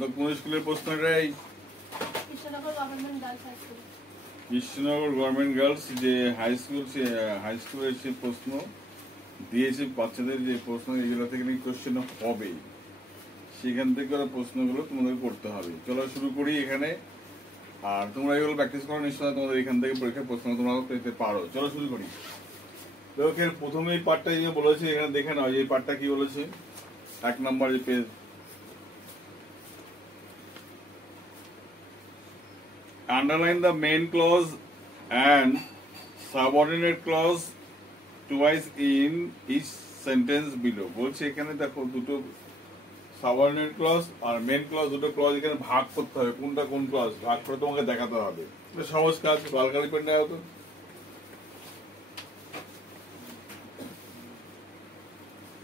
তো কোন স্কুলের প্রশ্ন এটাই? কৃষ্ণনগর গভর্নমেন্ট গার্লস যে হাই স্কুলের যে প্রশ্ন দিয়েছে বাচ্চাদের, যে প্রশ্ন এগুলো থেকে কোশ্চেন হবে, সেখান থেকে প্রশ্নগুলো তোমাদের করতে হবে। চলো শুরু করি এখানে। আর তোমরা এগুলো প্র্যাকটিস করো, নিশ্চয় তোমাদের এখান থেকে পরীক্ষার প্রশ্ন তোমরা পেতে পারো। চলো শুরু করি। প্রথমে এই পার্টটা যে বলেছে এখানে দেখে নাও, এই পার্টটা কি বলেছে। 1 নম্বর যে page, underline the main clause and subordinate clause twice in each sentence below। বলছে এখানে দেখো দুটো সাবঅর্ডিনেট ক্লজ আর মেন ক্লজ, দুটো ক্লজ এখানে ভাগ করতে হবে, কোনটা কোন ক্লজ ভাগ করে তোমাকে দেখাতে হবে। সহজ কাজ, বালকালি পেন দেওয়া হতো।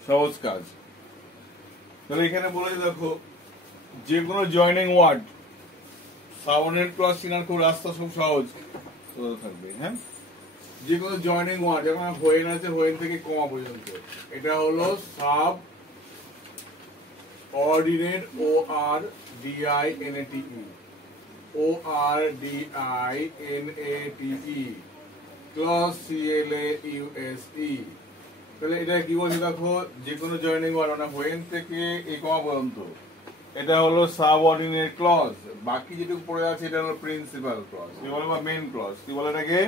সহজ কাজ। তাহলে এখানে বলেছে দেখো, যে কোনো জয়েনিং ওয়ার্ড সাবঅর্ডিনেট ক্লজ চেনার খুব রাস্তা খুব সহজ থাকবে। হ্যাঁ, যে কোনো জয়েনিং ওয়ার্ড, যেমন হোয়েন আছে, হোয়েন থেকে কমা পর্যন্ত, এটা হলো subordinate, ORDINATE, ORDINATE, clause CLAUSE। তাহলে এটা কি বলছে দেখো, যে কোনো জয়েনিং ওয়ার্ড মানে হোয়েন থেকে এই কমা পর্যন্ত, এটা হলো সাবঅর্ডিনেট ক্লজ। বাকি যেটুকু পড়ে আছে এটা হলো প্রিন্সিপাল ক্লজ, কি বলে বা মেইন ক্লজ। কি বলে এটাকে?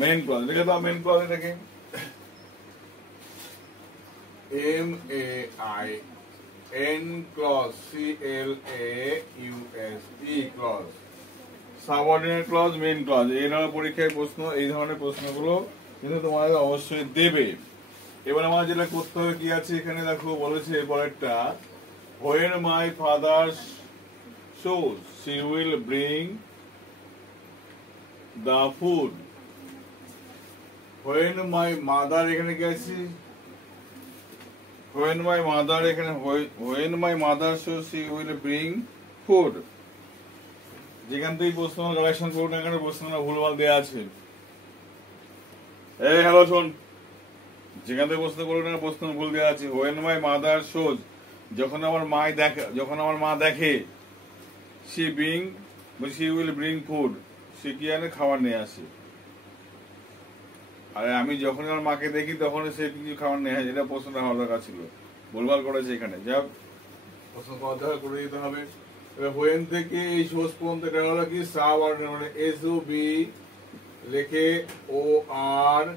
Main clause. লিখে দাও মেইন ক্লজ, এটাকে MAIN clause, CLAUSE clause. Subordinate clause, main clause. এই ধরনের পরীক্ষায় প্রশ্ন, এই ধরনের প্রশ্নগুলো কিন্তু তোমাদের অবশ্যই দেবে। এবার আমাদের যেটা করতে হবে কি আছে এখানে দেখো, বলেছে পরেরটা, when my father shows she will bring the food। when my mother, এখানে কি আছে? when my mother, এখানে when my mother shows she will bring food। যেখান থেকে প্রশ্ন কালেকশন করুন, এখানে প্রশ্নটা ভুলভাল দেওয়া আছে। এই হ্যালো শোন, যেখান থেকে প্রশ্ন করুন এখানে প্রশ্ন ভুল দেওয়া আছে। when my mother shows, যখন আমার মা দেখে, she will bring food, সে কি আনে? খাবার নিয়ে আসে। আরে আমি যখন আমার মাকে দেখি তখন সে কিছু খাবার নিয়ে আসে, এটা প্রশ্নটা হওয়ার দরকার ছিল, ভুলভাল করেছে এখানে। যাই হোক, প্রশ্ন করে দিতে হবে। হোয়েন থেকে এই সোর্স পর্যন্ত এটা হলো কি সাবঅর্ডিনেট, মানে SOB লেখে ORDINATE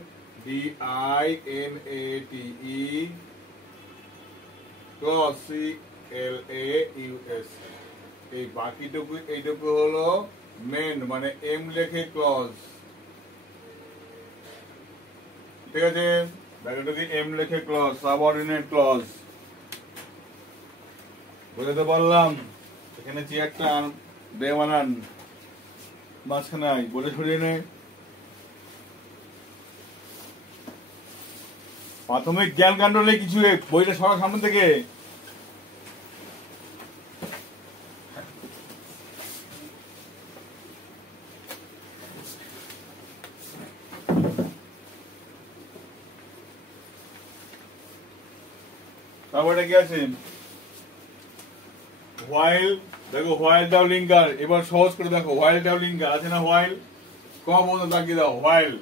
ক্লজ CLAUSE। এই বাকিটুকু এইটুকু হলো মেন, মানে M লেখে ক্লজ। ঠিক আছে, বাকিটুকু M লেখে ক্লজ, সাবঅর্ডিনেট ক্লজ। বুঝতে পারলাম? এখানে চেয়ারটা দে বানান, মাঝখানে বলে সরিয়ে নেয়। প্রাথমিক জ্ঞান কাণ্ড নেই কিছু, বইটা সবার সামনে থেকে। তারপরে কি আছে? হোয়াইল, দেখো হোয়াইল দাও লিঙ্কার। এবার সহজ করে দেখো, হোয়াইল দাও লিঙ্কার আছে না? হোয়াইল কম বলতে তাকিয়ে দাও। While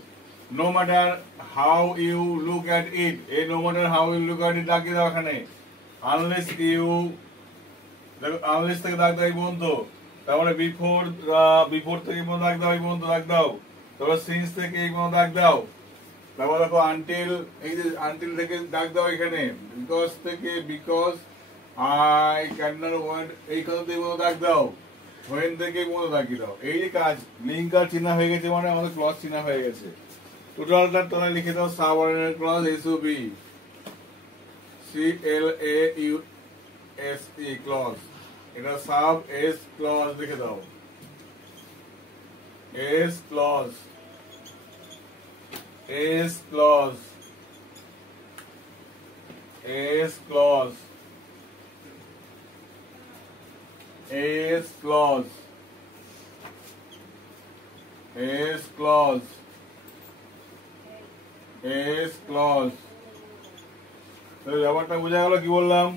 no matter how you look at it, এই no matter how you look at it তাকিয়ে দাও এখানে। আনলেস ইউ, দেখো আনলেস থেকে দাগ দাও এই পর্যন্ত। তারপরে বিফোর থেকে দাগ দাও এই পর্যন্ত দাগ দাও। তারপরে সিন্স থেকে এই পর্যন্ত দাগ দাও। তারপর দেখো আনটিল, এই যে আনটিল থেকে দাগ দাও এখানে। বিকজ থেকে because I can not want, এই কথা থেকে দাগ দাও। হোয়েন থেকে দাগিয়ে দাও। এই যে কাজ, লিঙ্কার চিহ্ন হয়ে গেছে মানে আমাদের ক্লজ চিহ্ন হয়ে গেছে। টোটালটা তোমরা লিখে দাও subordinate clause SOB CLAUSE clause. এটা সাব S ক্লজ লিখে দাও, S clause, S clause, S clause, S clause, S clause, S clause। ব্যাপারটা বোঝা গেল কি বললাম?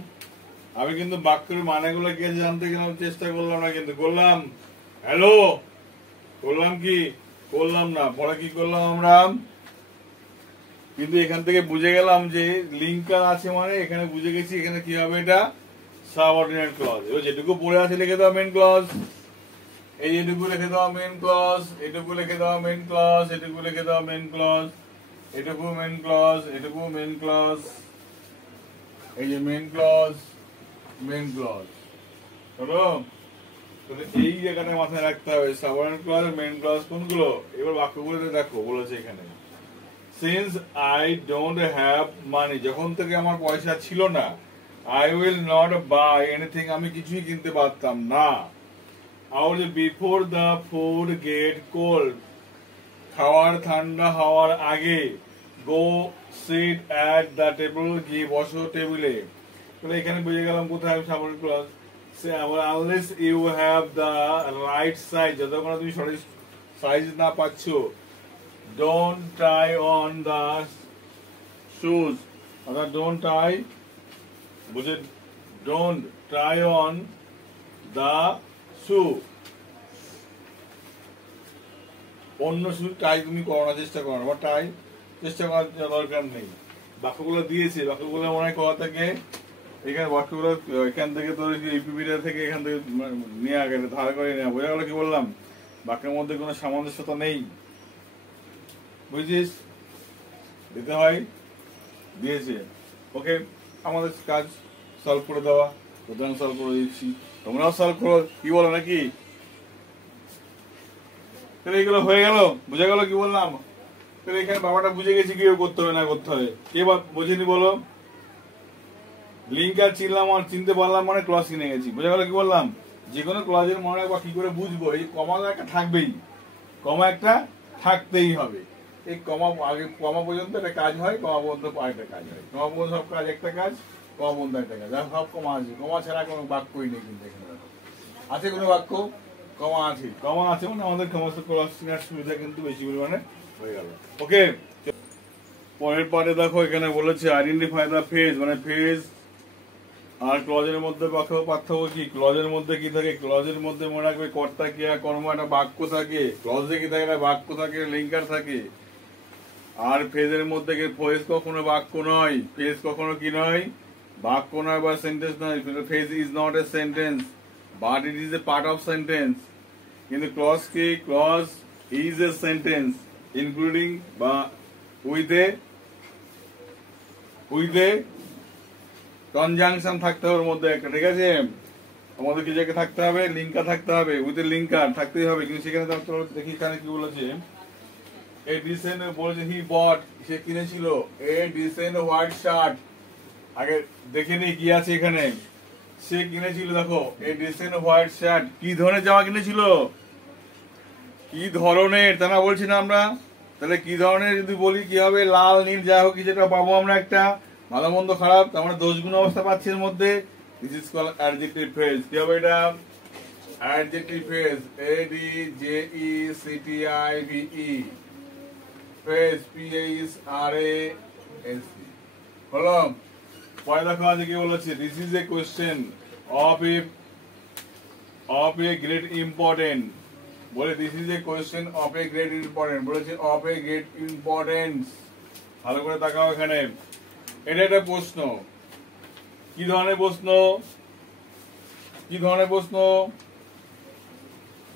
আমি কিন্তু বাক্যের মানেগুলো কি জানতে গেলাম, চেষ্টা করলাম না, কিন্তু করলাম হ্যালো করলাম কি করলাম না, পরে কি করলাম আমরা, কিন্তু এখান থেকে বুঝে গেলাম যে লিঙ্কার আছে মানে এখানে বুঝে গেছি এখানে কি হবে, এটা সাবঅর্ডিনেট ক্লজ। এবার যেটুকু পড়ে আছে লিখে দাও মেন ক্লজ, এই যেটুকু লিখে দাও মেন ক্লজ, এটুকু লিখে দাও মেন ক্লজ, এটুকু লিখে দাও মেন ক্লজ, এটুকু মেন ক্লজ, এটুকু মেন ক্লজ, এই যে মেন ক্লজ মেন ক্লজ হলো। এই জায়গাটা মাথায় রাখতে হবে সাবঅর্ডিনেট ক্লজ মেন ক্লজ কোনগুলো। এবার বাক্যগুলোতে দেখো বলেছে এখানে since I don't have money, যখন থেকে আমার পয়সা ছিল না, I will not buy anything, আমি কিছুই কিনতে পারতাম না। আর before the food get cold, খাবার ঠান্ডা হওয়ার আগে, go sit at the table, গিয়ে বসো টেবিলে। তাহলে এখানে বুঝে গেলাম কোথায় subordinate clause. unless you have the right size, যতক্ষণ তুমি সঠিক সাইজ না পাচ্ছ, don't tie on the shoes, অর্থাৎ don't tie, বুঝে, don't tie on the shoe, অন্য শু টাই তুমি করার চেষ্টা করো, বা টাই চেষ্টা করার দরকার নেই। বাক্যগুলো দিয়েছে, বাক্যগুলো মনে হয় কোথা থেকে, এখানে বাক্যগুলো এখান থেকে তোর ইপিপিটা থেকে এখান থেকে নেওয়া গেলে ধার করে নেওয়া, বোঝা গেল কি বললাম, বাক্যের মধ্যে কোনো সামঞ্জস্যতা নেই, বুঝছিস, দিতে হয়, দিয়েছে। ওকে, আমাদের কাজ সলভ করে দেওয়া, প্রধান সলভ করে দিচ্ছি, তোমরাও সলভ করো, কি বলো নাকি? তাহলে এগুলো হয়ে গেল, বুঝে গেল কি বললাম। তাহলে এখানে বাবাটা বুঝে গেছি কি করতে হবে না করতে হবে, কে বোঝেনি বলো? লিঙ্ক আর চিনলাম আর চিনতে পারলাম মানে ক্লজ কিনে গেছি, বুঝে গেল কি বললাম। যে কোনো ক্লজের মনে রাখবা কি করে বুঝবো, এই কমা একটা থাকবেই, কমা একটা থাকতেই হবে। এই কমা আগে, কমা পর্যন্ত একটা কাজ হয়, কমা পর্যন্ত আরেকটা কাজ হয়, কমা পর্যন্ত সব কাজ একটা কাজ, কমা পর্যন্ত একটা কাজ, আর সব কমা আছে, কমা ছাড়া কোনো বাক্যই নেই কিন্তু এখানে আছে কোনো বাক্য, কমা আছে, কমা আছে মানে আমাদের সমস্ত ক্লজ চেনার সুবিধা কিন্তু বেশি পরিমাণে হয়ে গেল। ওকে, পরের পার্টে দেখো এখানে বলেছে আইডেন্টিফাই দ্য ফেজ, মানে ফেজ আর ক্লজের মধ্যে পার্থক্য কি। ক্লজের মধ্যে কি থাকে, ক্লজের মধ্যে মনে রাখবে কর্তা ক্রিয়া কর্ম একটা বাক্য থাকে, ক্লজে কি থাকে, একটা বাক্য থাকে, লিঙ্কার থাকে। আর ফেজের মধ্যে ফেজ কখনো বাক্য নয়, ফেজ কখনো কি নয়, বাক্য নয় বা সেন্টেন্স নয়। Phrase is not a sentence but it is a part of sentence. কিন্তু ক্লজ কি, clause is a sentence including বা উইথ এ কনজাংশন থাকতে হবে ওর মধ্যে একটা, ঠিক আছে। আমাদের কি জায়গায় থাকতে হবে, লিঙ্কার থাকতে হবে, উইথ এ লিঙ্কার থাকতেই হবে। কিন্তু সেখানে দেখি এখানে কি বলেছে, এ ডিসেন্ট বলেছে হি বট, সে কিনেছিল এ ডিসেন্ট হোয়াইট শার্ট। আগে দেখে নি কি আছে এখানে, সে কিনেছিল, দেখো এ ডিসেন্ট হোয়াইট শার্ট, কি ধরনের জামা কিনেছিল, কি ধরনের, তা না বলছি না আমরা। তাহলে কি ধরনের যদি বলি কি হবে, লাল নীল যা হোক যেটা পাবো আমরা একটা, ভালো মন্দ খারাপ, তার মানে দোষগুণ অবস্থা পাচ্ছি এর মধ্যে। This is called adjective phrase. কি হবে এটা, adjective phrase, A D J E C T I V E, phrase P H R A S E, হলো। পরে দেখো আজ কি বলেছে, this is a question of a great important, বলে this is a question of a great important, বলেছে of a great importance. ভালো করে তাকাও এখানে, এটা একটা প্রশ্ন, কি ধরনের প্রশ্ন, কি ধরনের প্রশ্ন,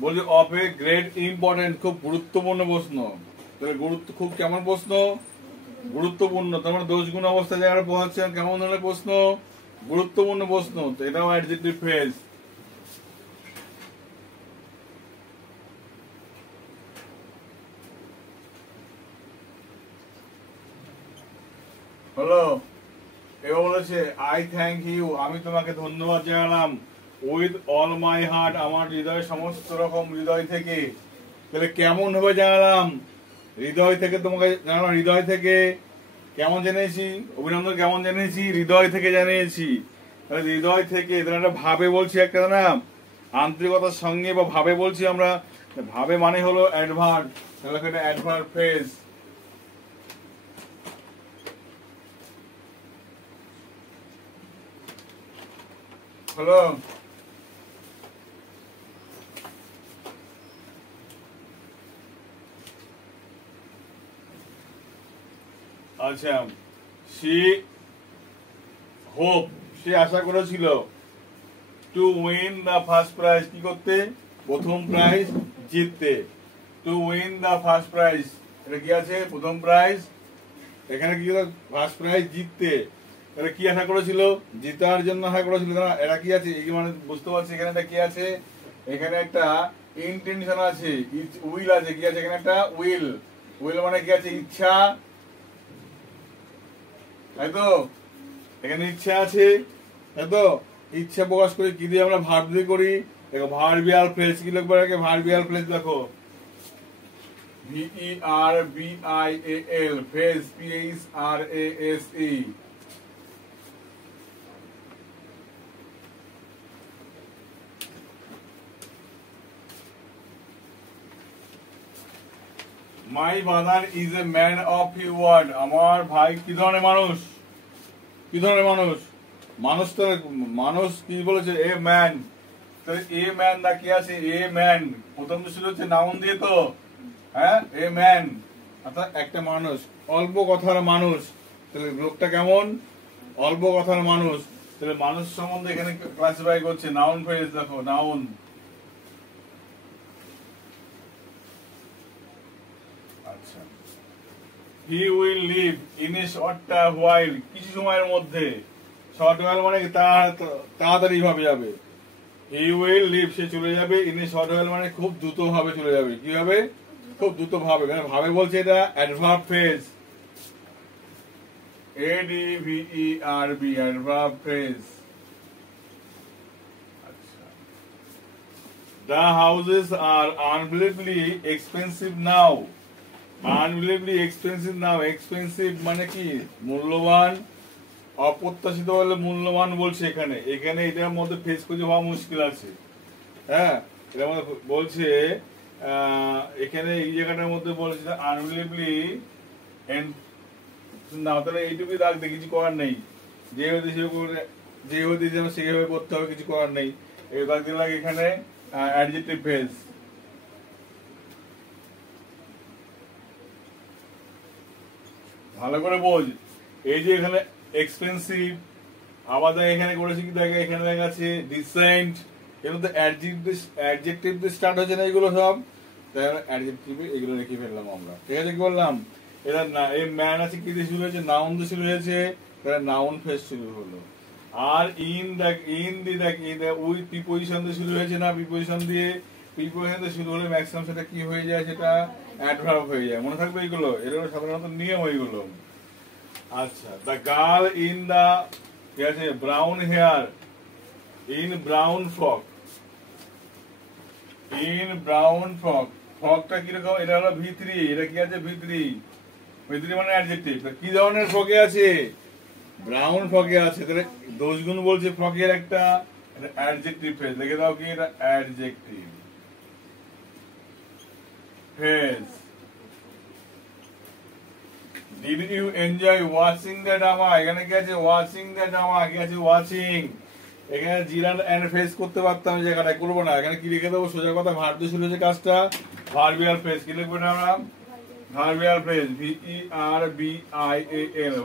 বলছে অফ এ গ্রেট ইম্পর্টেন্ট, খুব গুরুত্বপূর্ণ প্রশ্ন। তাহলে গুরুত্ব খুব কেমন প্রশ্ন, গুরুত্বপূর্ণ, তার মানে দোষ গুণ অবস্থা জায়গাটা পৌঁছাচ্ছেন, কেমন ধরনের প্রশ্ন, গুরুত্বপূর্ণ প্রশ্ন, তো এটাও অ্যাডজেক্টিভ ফ্রেজ। হলো, এবার বলেছে আই থ্যাংক ইউ, আমি তোমাকে ধন্যবাদ জানালাম, উইথ অল মাই হার্ট, আমার হৃদয়, সমস্ত রকম হৃদয় থেকে। তাহলে কেমন ভাবে জানালাম, হৃদয় থেকে তোমাকে জানালাম, হৃদয় থেকে কেমন জেনেছি, অভিনন্দন কেমন জেনেছি, হৃদয় থেকে জানিয়েছি। তাহলে হৃদয় থেকে, তাহলে একটা ভাবে বলছি একটা না, আন্তরিকতার সঙ্গে বা ভাবে বলছি আমরা, ভাবে মানে হলো অ্যাডভার্ব, তাহলে এটা অ্যাডভার্ব ফ্রেজ। হ্যালো, আচ্ছা, সে হোপ, সে আশা করেছিল to win the first prize, কি করতে, প্রথম প্রাইজ জিততে। To win the first prize, এটা কি আছে, প্রথম প্রাইজ, এখানে কি ফার্স্ট প্রাইজ জিততে, তাহলে কি আশা করেছিল, জিতার জন্য আশা করেছিল না, এটা কি আছে, এই মানে বুঝতে পারছি এখানে একটা কি আছে, এখানে একটা ইন্টেনশন আছে, উইল আছে, কি আছে এখানে একটা উইল, উইল মানে কি আছে, ইচ্ছা, তাই তো, এখানে ইচ্ছা আছে, তাই তো, ইচ্ছা প্রকাশ করি কি দিয়ে, আমরা ভার্ব দিয়ে করি, দেখো ভার্বিয়াল ফ্রেজ, কি লিখবো এটাকে, ভার্বিয়াল ফ্রেজ, দেখো VERBIAL phrase, PHRASE, my brother is a man of his word, আমার ভাই কি ধরনের মানুষ, কি ধরনের মানুষ, মানুষ তো, মানুষ কি বলেছে, এ ম্যান, তাহলে এ ম্যান দা কি আছে, এ ম্যান প্রথম তো শুরু হচ্ছে নাউন দিয়ে তো, হ্যাঁ, এ ম্যান অর্থাৎ একটা মানুষ, অল্প কথার মানুষ, তাহলে লোকটা কেমন, অল্প কথার মানুষ, তাহলে মানুষ সম্বন্ধে এখানে ক্লাসিফাই করছে, নাউন ফ্রেজ, দেখো নাউন, আচ্ছা, he will live in a short while, কিছু সময়ের মধ্যে, শর্ট হোয়াইল মানে তাড়াতাড়ি ভাবে যাবে, হি উইল লিভ সে চলে যাবে, ইন এ শর্ট হোয়াইল মানে খুব দ্রুত ভাবে চলে যাবে, কি হবে, খুব দ্রুত ভাবে, মানে ভাবে বলছে এটা adverb phrase, ADVERB, adverb phrase. The houses are unbelievably expensive now. Unbelievably expensive now. Expensive মানে কি, মূল্যবান, অপ্রত্যাশিত হলে মূল্যবান বলছে এখানে, এখানে এটার মধ্যে ফেস খুঁজে হওয়া মুশকিল আছে, হ্যাঁ, এটার মধ্যে বলছে, এখানে এই জায়গাটার মধ্যে বলছে আনবিলিভলি না, তাহলে এইটুকুই রাখতে কিছু করার নেই, যে হতে সেভাবে করতে হবে, কিছু করার নেই, এই দাগ দিলাম এখানে অ্যাডজেক্টিভ ফ্রেজ। ভালো করে বোঝ, এই যে এখানে এক্সপেন্সিভ, আবার এখানে করেছি কি দেখে, এখানে লেখা আছে ডিসেন্ট, এর মধ্যে অ্যাডজেক্টিভ দিয়ে স্টার্ট হচ্ছে না, এগুলো সব অ্যাডজেক্টিভ, এগুলো রেখে ফেললাম আমরা, ঠিক আছে, কি বললাম, এরা না, এই ম্যান আছে কি দিয়ে শুরু হয়েছে, নাউন দিয়ে শুরু হয়েছে, তাহলে নাউন ফ্রেজ শুরু হলো, আর ইন দেখ, উইথ প্রিপোজিশন দিয়ে শুরু হয়েছে না, প্রিপোজিশন দিয়ে শুরু হলে ম্যাক্সিমাম সেটা কি হয়ে যায়, সেটা অ্যাডভার্ব হয়ে যায়, মনে থাকবে এইগুলো, এর সাধারণত নিয়ম এইগুলো। আচ্ছা, দ্য গার্ল ইন দা, ঠিক আছে, brown hair, in brown frock, in brown frock, ফ্রকটা কিরকম, এটা হলো V3, এটা কি আছে V3, V3 মানে অ্যাডজেক্টিভ, কি ধরনের ফ্রকে আছে, ব্রাউন ফ্রকে আছে, তাহলে দোষগুণ বলছে ফ্রকের একটা অ্যাডজেক্টিভ ফ্রেজ, লিখে দাও কি, এটা adjective phrase. Did you enjoy watching the drama? এখানে কি আছে, watching the drama, কি আছে, watching, এখানে জিরান এন্ড ফেস করতে পারতাম, এই জায়গাটায় করবো না, এখানে কি লিখে দেবো, সোজা কথা ভার্ব দিয়ে শুরু হয়েছে কাজটা, ভার্বিয়াল ফ্রেজ, কি লিখবো না আমরা, ভার্বিয়াল ফ্রেজ, VERBIAL,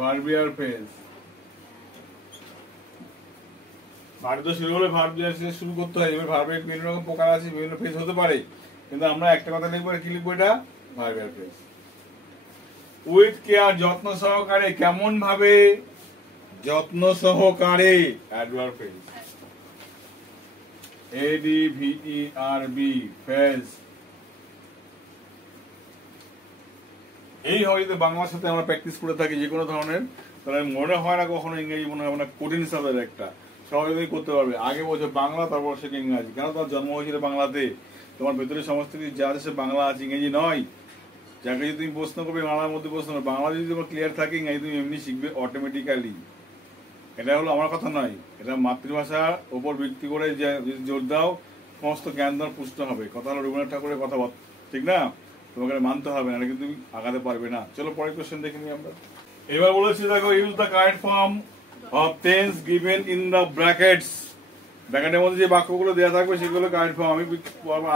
ভার্বিয়াল ফ্রেজ, ভার্ব দিয়ে শুরু হলে ভার্ব দিয়ে শুরু করতে হয়, এবার ভার্বের বিভিন্ন রকম প্রকার আছে, বিভিন্ন ফ্রেজ হতে পারে, কিন্তু আমরা একটা কথা লিখবো, কি লিখবো, এটা ভার্বিয়াল ফ্রেজ। উইথ কেয়ার, যত্ন সহকারে, কেমন ভাবে, যত্ন সহকারে, অ্যাডভার্ব ফ্রেজ, ADVERB ফ্রেজ। এই হয় যদি বাংলার সাথে আমরা প্র্যাকটিস করে থাকি যে কোনো ধরনের, তাহলে মনে হয় না কখনো ইংরেজি মনে হবে না কঠিন সাবজেক্ট একটা, সবাই যদি করতে পারবে, আগে বলছো বাংলা, তারপর সেটা ইংরাজি, কেন তোমার জন্ম হয়েছিল বাংলাতে, তোমার ভেতরে সমস্ত কিছু যা আছে বাংলা আছে, ইংরেজি নয়, যাকে যদি তুমি প্রশ্ন করবে বাংলার মধ্যে প্রশ্ন করবে, বাংলা যদি তোমার ক্লিয়ার থাকে, ইংরেজি তুমি এমনি শিখবে অটোমেটিক্যালি, এটা হলো আমার কথা নয়, এটা মাতৃভাষার উপর ভিত্তি করে যদি জোর দাও, সমস্ত জ্ঞান তোমার পুষ্ট হবে, কথা হলো রবীন্দ্রনাথ ঠাকুরের কথা, ঠিক না, তোমাকে মানতে হবে না, কিন্তু তুমি আগাতে পারবে না। চলো পরের কোশ্চেন দেখে নিই আমরা। এবার বলেছি দেখো, use the correct form of tense given in the brackets, ব্যাকেটের মধ্যে যে বাক্যগুলো দেওয়া থাকবে সেগুলো কারেন্ট ফর্ম আমি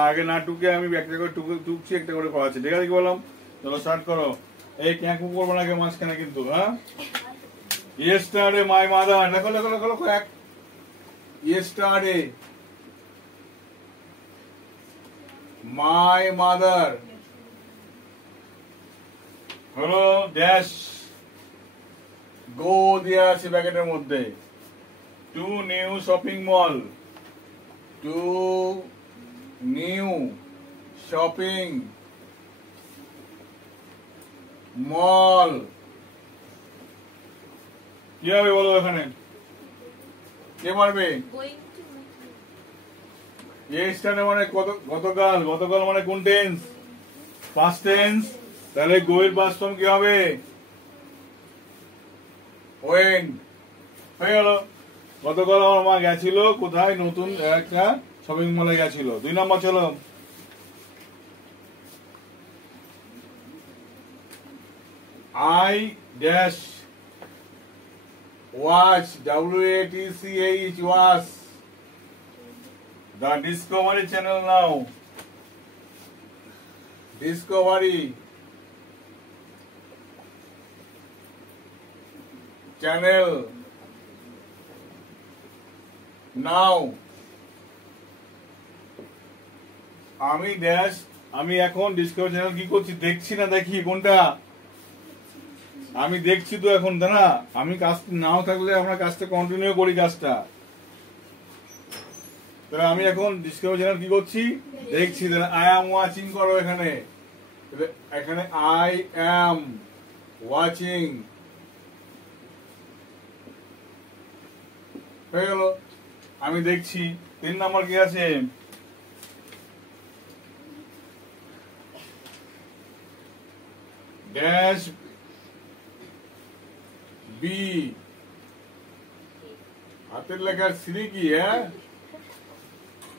আগে না টুকে আমি একটা করে টুকছি একটা করে করাচ্ছি। ঠিক আছে কি বললাম? চলো স্টার্ট করো। এই ক্যাঁকু করবো না মাঝখানে কিন্তু। হ্যাঁ, ইয়েস্টারডে মাই মাদার, লেখো লেখো লেখো লেখো এক। ইয়েস্টারডে মাই মাদার হলো ড্যাশ গো দেওয়া আছে ব্যাকেটের মধ্যে two new shopping mall, two new shopping mall. কি হবে বলো এখানে? কে মারবে? ইয়েস্টারডে মানে গতকাল, গতকাল মানে কোন টেন্স? Past tense. তাহলে গোয়ের পাস্ট ফর্ম কি হবে? ওয়েন। হয়ে গেল। গতকাল আমার মা গেছিল কোথায়? নতুন একটা শপিং মলে গেছিল। 2 নম্বর চলো। I dash watch WATCH was the Discovery Channel now. Discovery Channel now. আমি ড্যাশ, আমি এখন ডিসকভারি চ্যানেল কি করছি? দেখছি না দেখি কোনটা? আমি দেখছি তো এখন, তাই না? আমি কাজ নাও থাকলে আমরা কাজটা কন্টিনিউ করি কাজটা। তাহলে আমি এখন ডিসকভারি চ্যানেল কি করছি? দেখছি। তাহলে আই অ্যাম ওয়াচিং করো এখানে। এখানে আই অ্যাম ওয়াচিং হয়ে গেল। আমি দেখছি। 3 নম্বর কি আছে? ড্যাশ বি, হাতের লেখার সিরি কি? হ্যাঁ,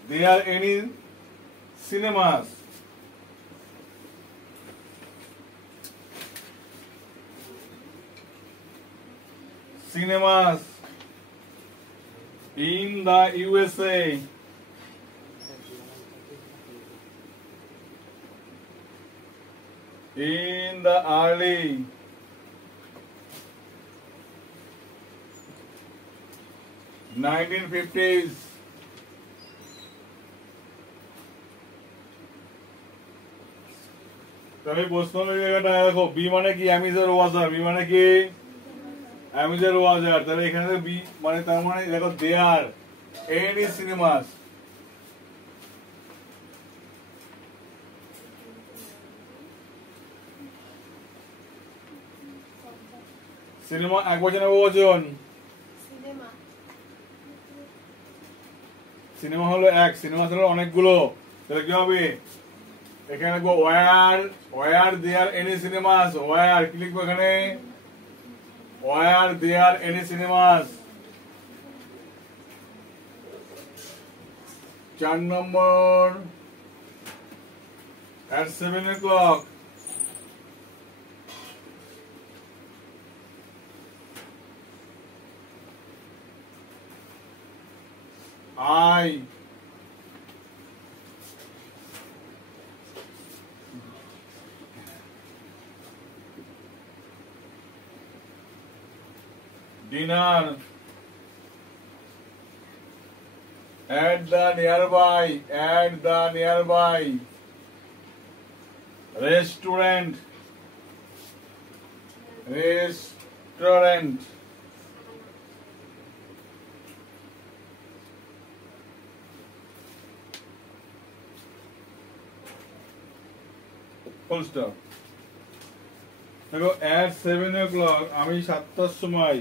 there any cinemas, cinemas in the USA in the early 1950s. তাহলে প্রশ্ন জায়গাটা দেখো, বি মানে কি? অ্যামিজার ওয়াজার। বি মানে কি? অ্যামিজার ওয়াজার। তাহলে এখানে বি মানে তার মানে দেখো দেয়ার এনি সিনেমাস। সিনেমা এক বচন বহু বচন? সিনেমা হলো এক, সিনেমা হলো অনেকগুলো। তাহলে কি হবে? এখানে লিখবো were there any cinemas. Were কি লিখবো এখানে? Were there any cinemas. 4 নম্বর at 7 o'clock I dinner at the nearby restaurant full stop। দেখো at 7 o'clock আমি 7টার সময়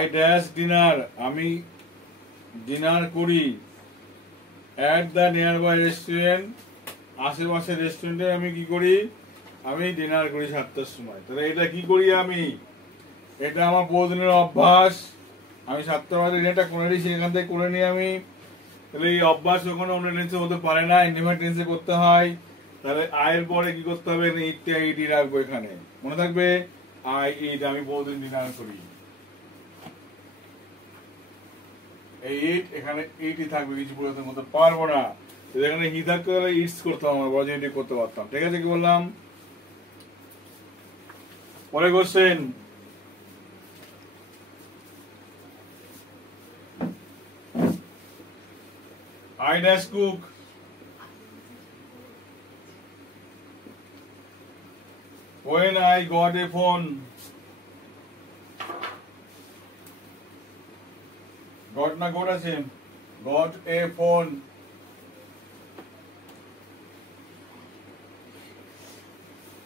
I dash dinner আমি ডিনার করি at the nearby restaurant আশেপাশে রেস্টুরেন্টে আমি কি করি? আমি ডিনার করি 7টার সময়। তাহলে এটা কি করি আমি? এটা আমার প্রতিদিনের অভ্যাস। আমি 7টার মধ্যে ডিনারটা করে নিই, সেখান থেকে করে নিই আমি। তাহলে এই অভ্যাস কখনো অন্য টেন্সে হতে পারে না, ইন্ডিফারেন্ট টেন্সে করতে হয়। তাহলে আয়ের পরে কি করতে হবে? ইটটা ইটি রাখবো এখানে, মনে থাকবে। আই ইট, আমি প্রতিদিন ডিনার করি। এই ইট এখানে ইটই থাকবে, কিছু পরিবর্তন করতে পারবো না। এখানে হি থাকতে হলে ইটস করতাম, আমরা পজিটিভ করতে পারতাম। ঠিক আছে, কি বললাম? পরে question, I dash cook. When I got a phone. Got না got আছে? Got a phone.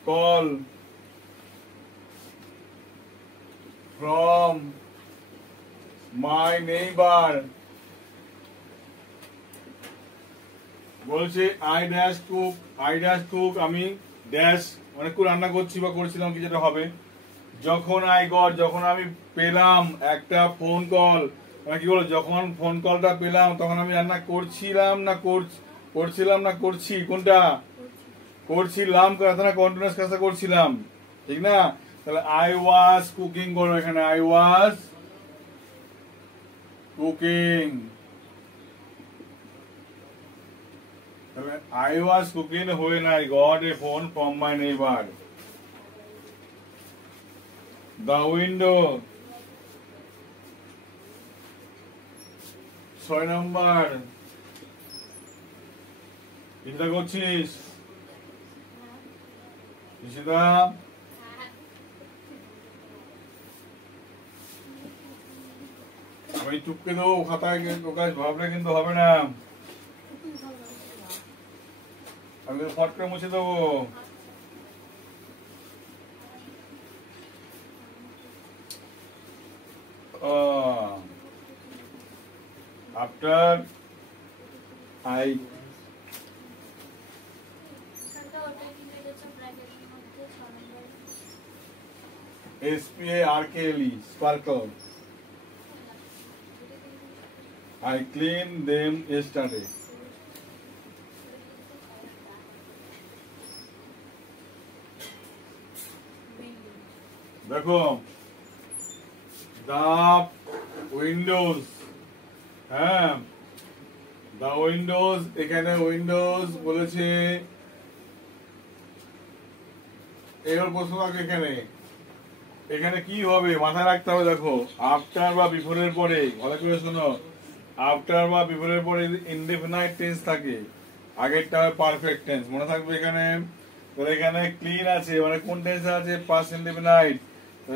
Call from my neighbor. বলছে আই ড্যাশ কুক, আমি ড্যাশ মানে রান্না করছি বা করছিলাম, কি যেটা হবে। যখন যখন আমি পেলাম একটা ফোন কল, মানে কি বলো, যখন ফোন কলটা পেলাম তখন আমি রান্না করছিলাম না করছি, কোনটা করছিলাম, কথা কন্টিনিউয়াস কাজটা করছিলাম, ঠিক না? তাহলে আই ওয়াজ কুকিং করো, এখানে I was cooking. I was cooking when I got a phone from my neighbor. The window. 6 নম্বর, চিন্তা করছিস? ঈশিতা, আমি চুপকে দেবো খাতায়, ভাবলে কিন্তু হবে না। আমি ফট করে মুছে দেবো। After I SPARKLE sparkle, I cleaned them yesterday. দেখো, the windows, হ্যাঁ, the windows, এখানে উইন্ডোজ বলেছে, এর প্রশ্ন থাকে এখানে কি হবে মাথায় রাখতে হবে। দেখো, আফটার বা বিফোরের পরে, ভালো করে শোনো, আফটার বা বিফোরের পরে ইনডেফিনাইট টেন্স থাকে, আগেরটা হবে পারফেক্ট টেন্স, মনে থাকবে। এখানে ক্লিন আছে, মানে কোন টেন্স আছে, পাস্ট ইনডেফিনাইট,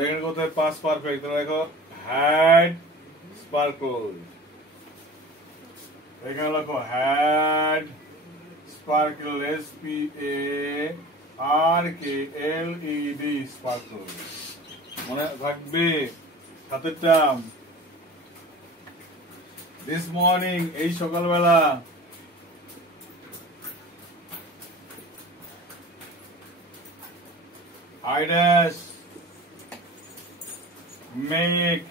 এখানে কোথায় পাস্ট পারফেক্ট। দেখো, হ্যাড স্পার্কল, এখানে দেখো হ্যাড স্পার্কল, SPARKLED স্পার্কল, মনে থাকবে হাতেরটা। দিস মর্নিং, এই সকালবেলা, I dash make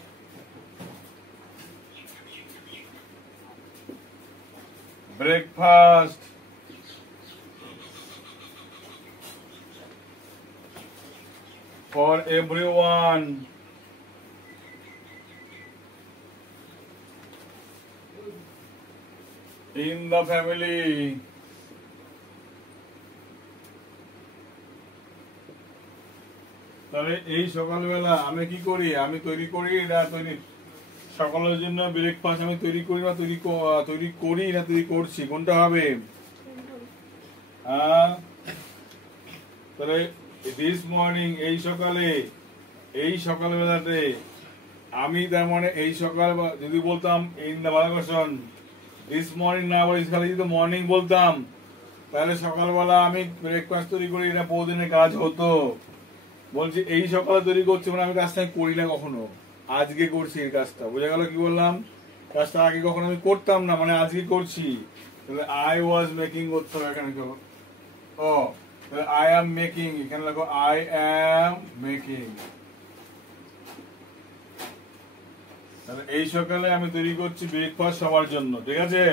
breakfast for everyone in the family. তাহলে এই সকালবেলা আমি কি করি, আমি তৈরি করি না সকালের জন্য ব্রেকফাস্ট আমি তৈরি করি না তৈরি করছি, কোনটা হবে? তাহলে দিস মর্নিং, এই সকালবেলাতে, আমি তার মানে এই সকাল, যদি বলতাম in the version, this morning না বলে খালি যদি মর্নিং বলতাম, তাহলে সকালবেলা আমি ব্রেকফাস্ট তৈরি করি, এটা বহুদিনের কাজ হতো। বলছি এই সকালে তৈরি করছি, মানে আমি কাজটা করি না কখনো, আজকে করছি এই কাজটা, বোঝা গেল? কি বললাম, কাজটা আগে কখনো আমি করতাম না, মানে আজকে করছি। তাহলে আই ওয়াজ মেকিং করতে হবে এখানে। ও, তাহলে আই অ্যাম মেকিং, এখানে দেখো আই অ্যাম মেকিং। তাহলে এই সকালে আমি তৈরি করছি ব্রেকফাস্ট সবার জন্য, ঠিক আছে?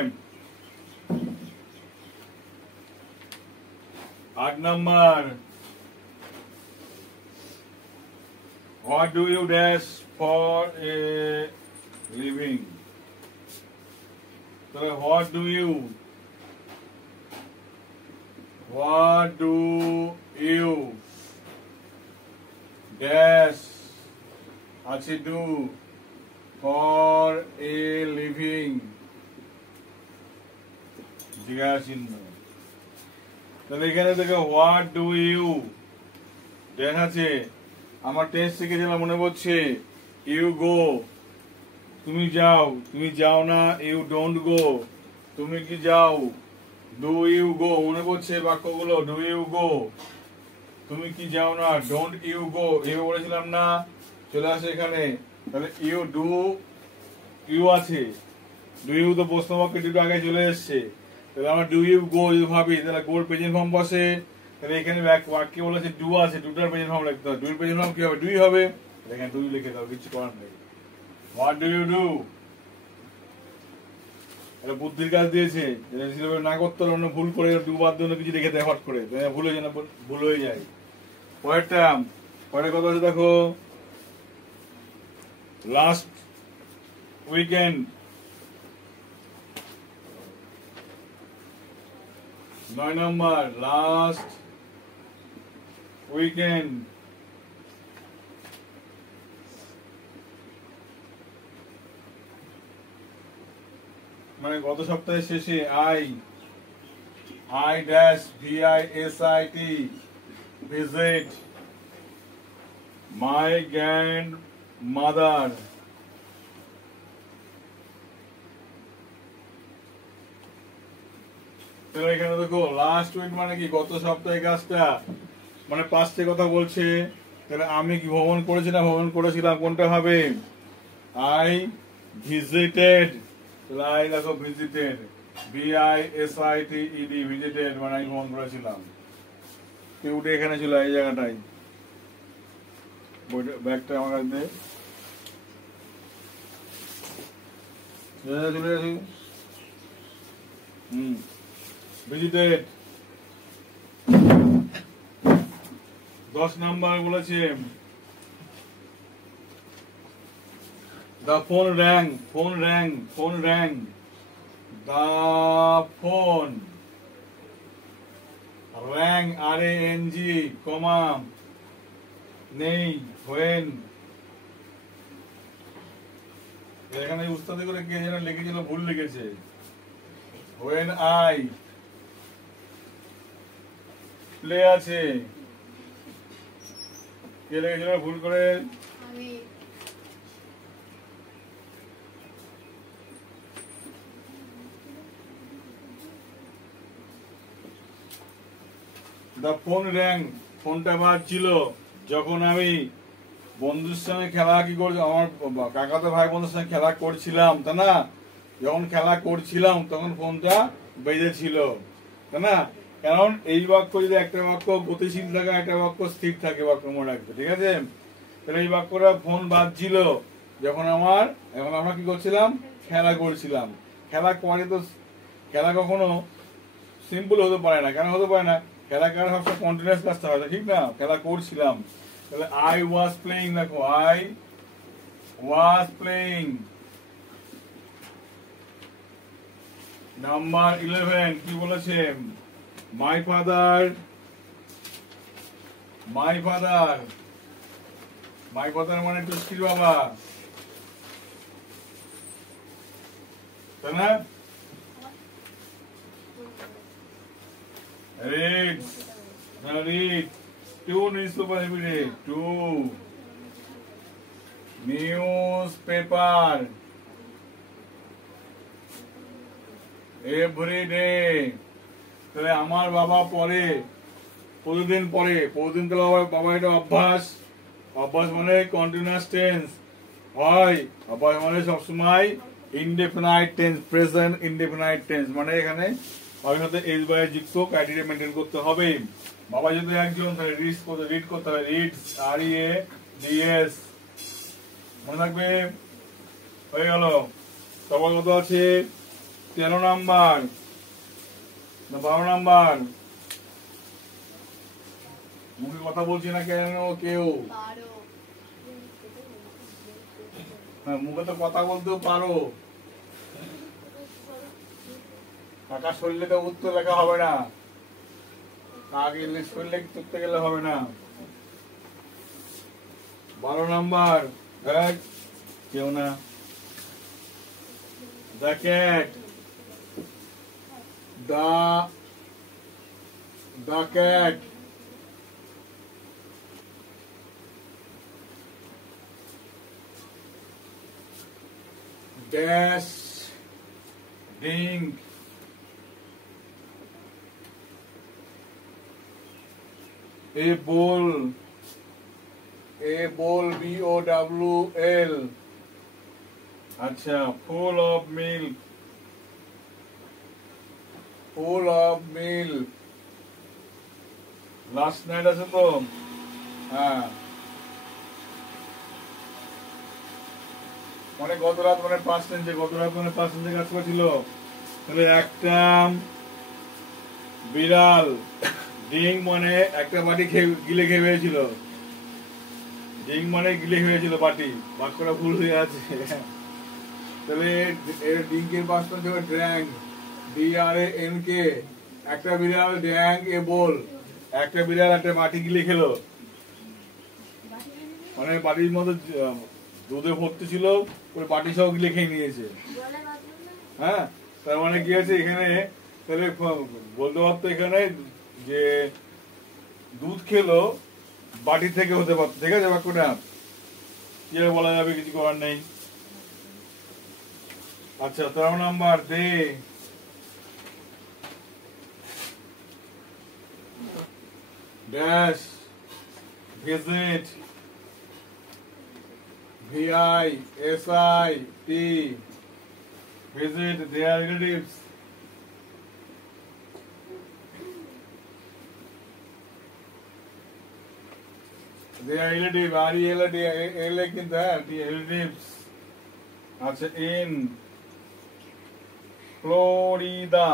8 number, what do you dash for a living? তাহলে what do you dash আছে do for a living জিজ্ঞাসা চিহ্ন। তাহলে এখানে দেখো what do you dash আছে। আমার টেস্ট শিখেছিলাম মনে পড়ছে, ইউ গো তুমি যাও, তুমি যাও না, ইউ ডোন্ট গো তুমি কি যাও, ডু ইউ গো মনে পড়ছে বাক্যগুলো, ডু ইউ গো তুমি কি যাও না, ডোন্ট ইউ গো ইউ বলেছিলাম না, চলে আসে এখানে। তাহলে ইউ ডু ইউ আছে, ডু ইউ তো প্রশ্ন বাক্য দুটো আগে চলে এসছে। তাহলে আমরা ডু ইউ গো যদি ভাবি তাহলে গোর প্রেজেন্ট ফর্ম বসে। তাহলে এখানে বাক্যে বলেছে ডু আছে, দুটার প্রেজেন্ট ফর্ম লিখতে হবে, ডুর প্রেজেন্ট ফর্ম কি হবে, ডুই হবে। এখানে ডুই লিখে দাও, কিছু করার নেই। হোয়াট ডু ইউ ডু, এটা বুদ্ধির কাজ দিয়েছে, না করতে হলে ভুল করে দুবার জন্য কিছু রেখে দেয় হট করে, ভুল হয়ে যায় না, ভুল হয়ে যায়। পরেরটা পরের কথা আছে দেখো, লাস্ট উইকেন্ড 9 নম্বর, লাস্ট উইকেন্ড মানে গত সপ্তাহের শেষে I dash VISIT visit my grandmother এখানে দেখো লাস্ট উইক মানে কি গত সপ্তাহে কাজটা মানে পাস্টে কথা বলছে। তাহলে আমি কি ভ্রমণ করেছি না ভ্রমণ করেছিলাম, কোনটা হবে, I visited, তাহলে দেখো ভিজিটেড VISITED ভিজিটেড মানে আমি ভ্রমণ করেছিলাম। উঠে এখানে ছিল এই জায়গাটায়, ব্যাগটা আমার কাছে চলে আসি। ভিজিটেড 10 নাম্বার বলেছে, the phone rang the phone rang RANG কমা নেই when, এখানে উস্তাদি করে কে যেন লিখেছিল ভুল লিখেছে, when I প্লে আছে, কে লিখেছিল ভুল করে, the phone rang ফোনটা বাজছিল যখন আমি বন্ধুর সঙ্গে খেলা কি করছি, আমার কাকাতো ভাই বন্ধুর সঙ্গে খেলা করছিলাম, তাই না, যখন খেলা করছিলাম তখন ফোনটা বেজেছিল, তাই না। কারণ এই বাক্য যদি একটা বাক্য গতিশীল থাকে একটা বাক্য স্থির থাকে, বাক্য মনে রাখবে, ঠিক আছে। তাহলে এই বাক্যটা ফোন বাজছিল যখন এখন আমরা কি করছিলাম, খেলা করছিলাম। খেলা করে তো খেলা কখনো সিম্পল হতে পারে না, কেন হতে পারে না, খেলা কার সবসময় কন্টিনিউয়াস কাজটা হয়, ঠিক না, খেলা করছিলাম। তাহলে I was playing, দেখো I was playing। নাম্বার 11 কি বলেছে, my father মানে টুস্কির বাবা, তাই না, reads two newspaper every day, two newspaper every day। তাহলে আমার বাবা পড়ে প্রতিদিন, তাহলে বাবা এটা অভ্যাস মানে কন্টিনিউয়াস টেন্স হয়, অভ্যাস মানে সবসময় indefinite tense, present indefinite tense মানে এখানে সাথে এস বাই যুক্ত ক্রাইটেরিয়া মেনটেন করতে হবে। বাবা যদি একজন তাহলে রিড করতে হবে, রিডস READS মনে রাখবে, হয়ে গেল। তারপর কত আছে 13 নাম্বার না 12 নাম্বার, মুখে কথা বলছি না কেন কেউ, হ্যাঁ মুখে তো কথা বলতেও পারো, কাকা শরীরে তো উত্তর লেখা হবে না, কাকে শরীরে তুলতে গেলে হবে না। 12 নাম্বার, কেউ না। The cat, the cat dash ding a bowl, BOWL, अच्छा, full of milk, last night আছে তো, হ্যাঁ মানে গত রাত মানে 5 কাজ করেছিল। তাহলে একটা বিড়াল, ডিং মানে একটা বাটি গিলে খেয়ে হয়েছিল, ডিং মানে গিলে হয়েছিল বাটি, বাক্যটা ভুল হয়ে আছে। তাহলে ডিঙ্কের পাঁচ টেন্স হবে ড্র্যাঙ্ক, DRANK, একটা বিড়াল ড্র্যাঙ্ক এ বোল, একটা বিড়াল একটা বাটি গিলে খেলো, মানে বাটির মধ্যে দুধে ভর্তি ছিল, ওই বাটি সহ গিলে খেয়ে নিয়েছে। হ্যাঁ, তার মানে কি আছে এখানে, তাহলে বলতে পারতো এখানে যে দুধ খেলো বাটি থেকে হতে পারতো, ঠিক আছে বাক্যটা কি বলা যাবে, কিছু করার নেই। আচ্ছা 13 number, they dash visit, VISIT, visit their relatives, RELATIVE কিন্তু relatives। আচ্ছা in Florida,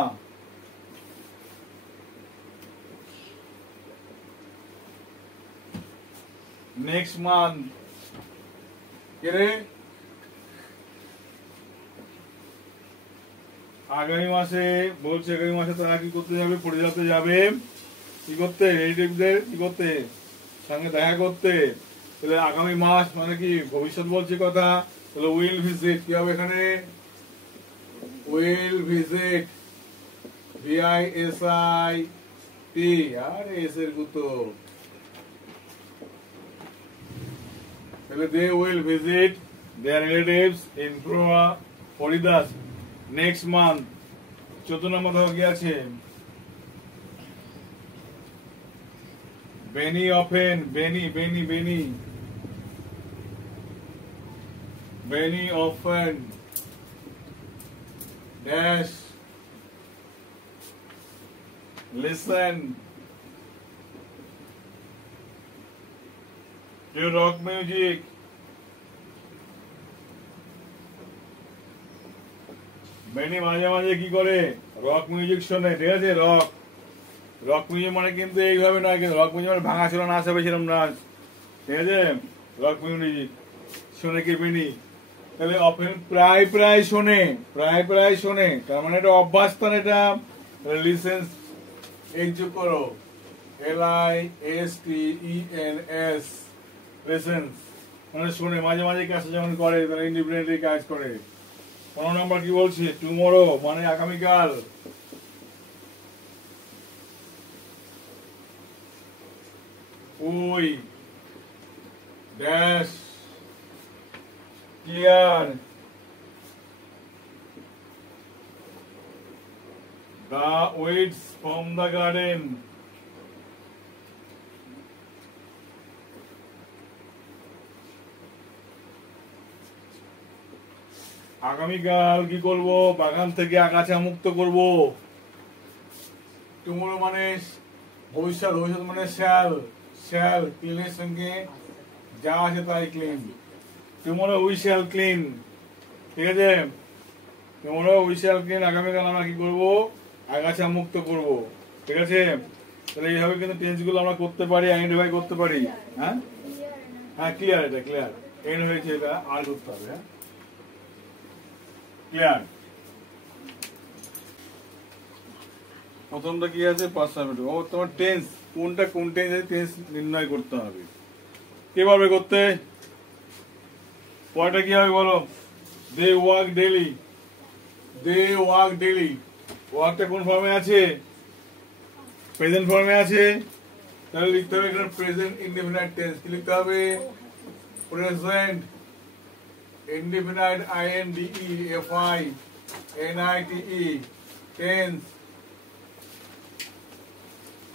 next month, কে আগামী মাসে বলছে, আগামী মাসে তারা কি করতে যাবে, পরিযাতে যাবে, কি করতে, রিলেটিভদের কি করতে, সঙ্গে দেখা করতে। তাহলে আগামী মাস মানে কি ভবিষ্যৎ বলছে কথা, তাহলে উইল ভিজিট কি হবে এখানে, উইল ভিজিট, VISIT, আর এস এর গুতো, তাহলে they will visit their relatives in Florida next month। 14 নম্বর ধর কি আছে, Benny often, Benny often dash listen to rock music, বেনি মাঝে মাঝে কি করে, রক মিউজিক শোনে, ঠিক আছে। রক মিউজিক মানে কিন্তু এইভাবে নয়, কিন্তু রক মিউজিক মানে ভাঙা ছিল, নাচ হবে সেরকম নাচ, ঠিক আছে। রক মিউজিক শোনে কি বেনি, তাহলে অফেন প্রায় শোনে, তার মানে এটা অভ্যাস, তার এটা লিসেন্স এই যোগ করো, LISTENS, লিসেন্স মানে শোনে, মাঝে মাঝে কাজ যখন করে তাহলে ইন্ডিপেন্ডেন্টলি কাজ করে। 15 নম্বর কি বলছে, টুমরো মানে আগামীকাল, ওই dash clear the weeds from the garden, আগামীকাল কি করব, বাগান থেকে আগাছা মুক্ত করব। টুমরো মানে ভবিষ্যৎ মানে শ্যাল ক্লিনের সঙ্গে যা আছে তাই clean, tomorrow we shall clean, ঠিক আছে। টুমরো উই শ্যাল ক্লিন, আগামীকাল আমরা কি করব, আগাছা মুক্ত করব, ঠিক আছে। তাহলে এইভাবে কিন্তু টেন্স গুলো আমরা করতে পারি, আইডেন্টিফাই করতে পারি। হ্যাঁ ক্লিয়ার, এটা ক্লিয়ার, এন্ড হয়েছে, এটা আর করতে হবে। হ্যাঁ ক্লিয়ার। প্রথমটা কি আছে পাস্ট পারফেক্ট। ও তোমার টেন্স কোনটা কোন টেন্স টেন্স নির্ণয় করতে হবে কিভাবে করতে পয়টা কি হবে বলো they work daily they work daily ওয়ার্কটা কোন ফর্মে আছে প্রেজেন্ট ফর্মে আছে তাহলে লিখতে হবে এখানে প্রেজেন্ট ইনডিফিনাইট টেন্স কি লিখতে হবে প্রেজেন্ট ইনডিফিনাইট INDEFINITE টেন্স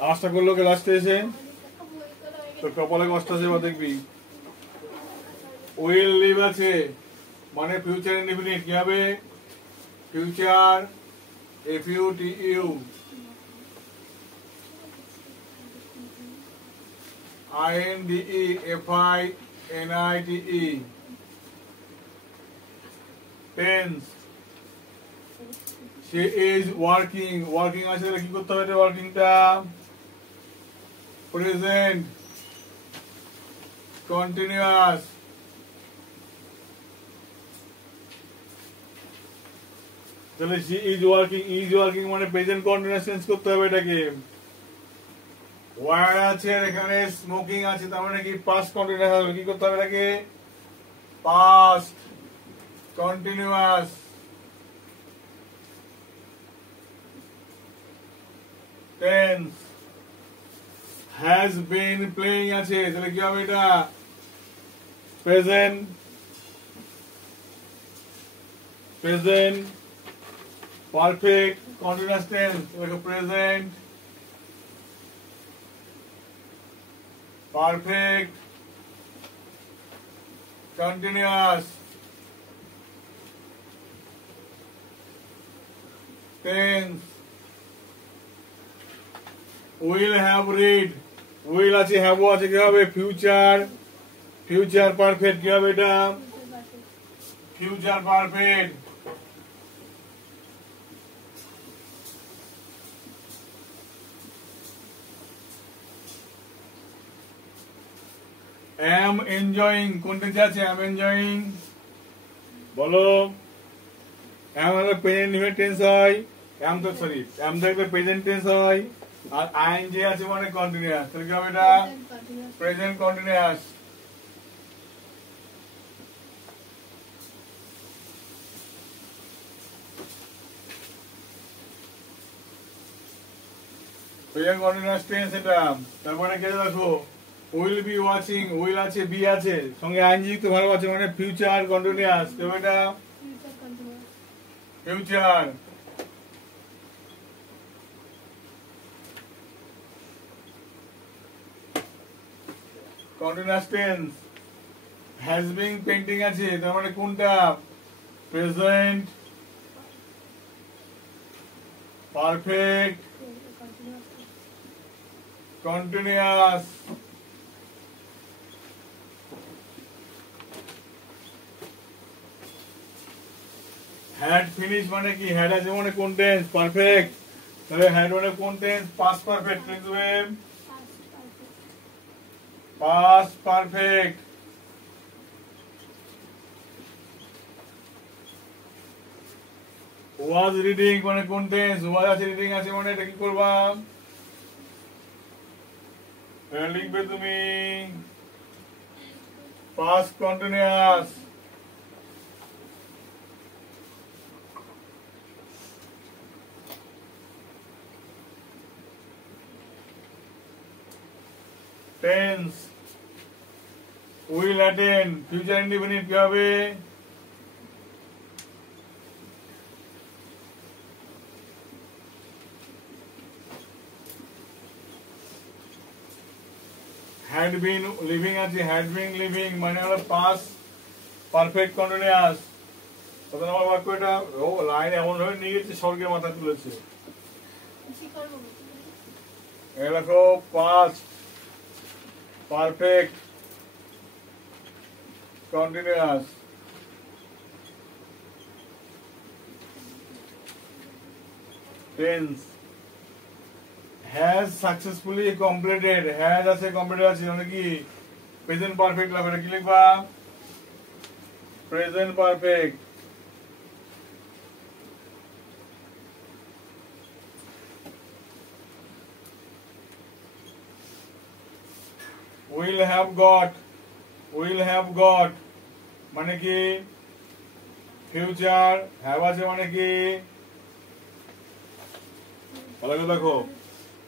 আশা করলো কে লাস্টে এসে তো কপালে কষ্ট আছে বা দেখবি উইল লিভ আছে মানে ফিউচার ইনডিফিনিট কি হবে future FUTU INDEFINITE tense she is working working আছে কি করতে হবে এটা ওয়ার্কিংটা প্রেজেন্ট কন্টিনিউয়াস তাহলে she is working মানে প্রেজেন্ট কন্টিনিউয়াস টেন্স করতে হবে এটাকে ওয়ার আছে এখানে স্মোকিং আছে তার মানে কি পাস্ট কন্টিনিউয়াস হবে কি করতে হবে এটাকে past continuous tense has been playing আছে তাহলে কি হবে এটা প্রেজেন্ট পারফেক্ট কন্টিনিউয়াস টেন্স এটা present perfect continuous tense will have read will আছে have আছে কি হবে ফিউচার পারফেক্ট কি হবে এটা ফিউচার পারফেক্ট am enjoying কোন টেন্স আছে am enjoying বলো am হলো প্রেজেন্ট টেন্স হয় am তো সরি am তো একটা প্রেজেন্ট টেন্স হয় আর ing আছে মানে কন্টিনিউয়াস তাহলে কি হবে এটা present continuous present continuous tense এটা তারপরে কে দেখো উইল বি ওয়াচিং উইল আছে বি আছে সঙ্গে ing তো ভালো আছে মানে ফিউচার কন্টিনিউয়াস তো এটা future continuous tense has been painting আছে তার মানে কোনটা present perfect continuous had finish মানে কি হ্যাড আছে মানে কোন টেন্স পারফেক্ট তাহলে হ্যাড মানে কোন টেন্স পাস্ট পারফেক্ট লিখবে পাস্ট পারফেক্ট ওয়াজ রিডিং মানে কোন টেন্স ওয়াজ আছে রিডিং আছে মানে এটা কি করবা লিখবে তুমি past continuous tense will attend future indefinite কি হবে had been living আছে had been living মানে হলো past perfect continuous কত নম্বর বাক্য এটা ও লাইন এমন ভাবে নিয়ে গেছে স্বর্গের মাথা তুলেছে এই দেখো past perfect continuous tense has successfully completed has আছে completed আছে মানে কি প্রেজেন্ট পারফেক্ট লাগবে কি লিখবা present perfect will have got, will have got মানে কি ফিউচার, হ্যাভ আছে মানে কি, ভালো করে দেখো,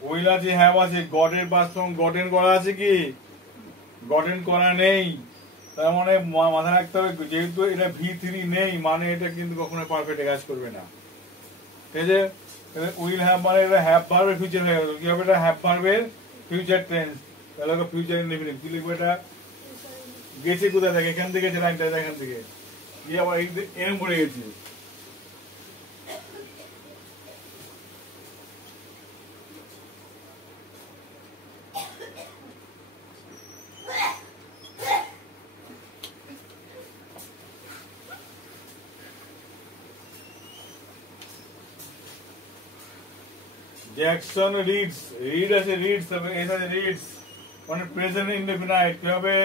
উইল আছে হ্যাভ আছে, গটের পাস্ট ফর্ম গটেন করা আছে কি, গটেন করা নেই, তার মানে মাথায় রাখতে হবে যেহেতু এটা V3 নেই মানে এটা কিন্তু কখনো পারফেক্টে কাজ করবে না। ঠিক আছে, উইল হ্যাভ মানে এটা হ্যাভ ভার্বের ফিউচার হয়ে গেল, কি হবে এটা হ্যাভ ভার্বের ফিউচার টেন্স, তাহলে ফিউচার ইনডেফিনিট কি লিখবো, এটা গেছে কোথায় থেকে, এখান থেকে গেছে লাইনটা, এখান থেকে গিয়ে আবার এম পড়ে গেছে। জ্যাকসন রিডস, রিড আছে রিডস, তবে এস আছে রিডস মানে প্রেজেন্ট ইনডেফিনাইট, কি হবে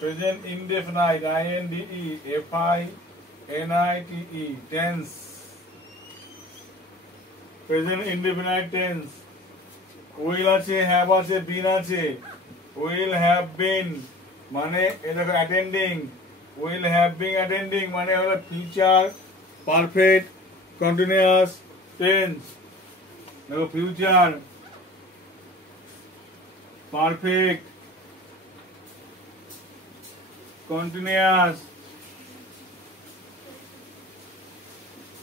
present indefinite, INDEFINITE tense, present indefinite tense. Will আছে হ্যাভ আছে বিন আছে, উইল হ্যাভ বিন মানে এই দেখো attending, will have been attending মানে হলো ফিউচার পারফেক্ট কন্টিনিউয়াস টেন্স। দেখো ফিউচার পারফেক্ট কন্টিনিউয়াস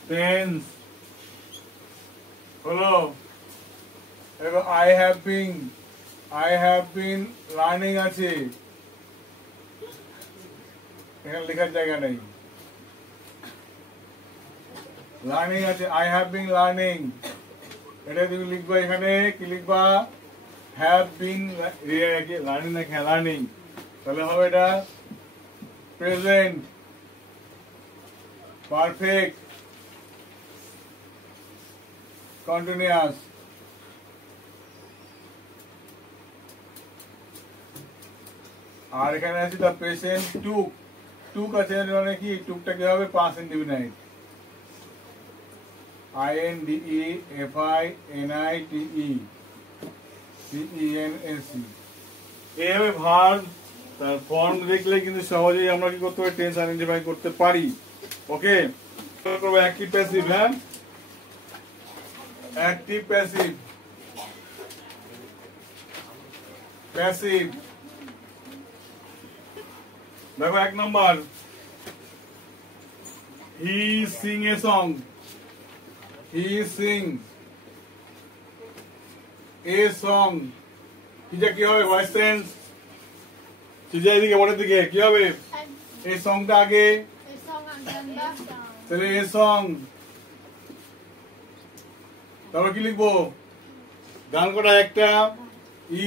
টেন্স হলো, দেখো আই হ্যাভ বিন লার্নিং আছে, এখানে লেখার জায়গা নেই, লার্নিং আছে, আই হ্যাভ বিন লার্নিং, এটা তুমি লিখবা এখানে কি লিখবা, হ্যাভ বিন লার্নিং না লার্নিং, তাহলে হবে এটা প্রেজেন্ট পারফেক্ট কন্টিনিউয়াস। আর এখানে আছে দ্য পেশেন্ট টুক, টুক আছে মানে কি, টুকটা কি হবে পাস্ট ইনডেফিনাইট, INDEFINITE এই হবে ভার্ব। তার ফর্ম দেখলে কিন্তু সহজেই আমরা কি করতে পারি, টেন্স আইডেন্টিফাই করতে পারি। ওকে, করব অ্যাক্টিভ প্যাসিভ, হ্যাঁ অ্যাক্টিভ প্যাসিভ, প্যাসিভ দেখো 1 নম্বর, he sing a song, he sing a song, এটা কি হবে ভয়েস টেন্স, সিজাই দিকে বড়ের দিকে কি হবে, এই সংটা আগে, তাহলে এ সং, তারপর কি লিখবো, গান করা একটা,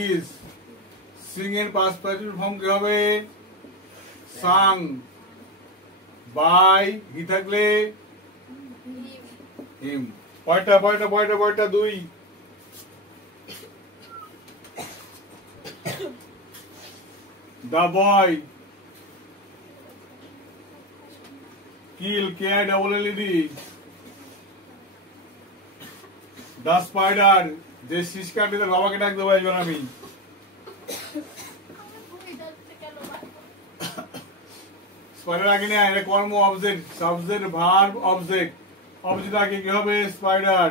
ইজ, সিং এর পাস্ট পার্টিসিপল ফর্ম কি হবে, সাং, বাই হি থাকলে হিম, পয়টা 2, the boy, kill, KILLED, the spider, যে শিশকাটিদের বাবাকে ডাক দেবো একজন আমি, স্পাইডার আগে নেই, এটা কর্ম object, subject verb object, object আগে কি হবে স্পাইডার,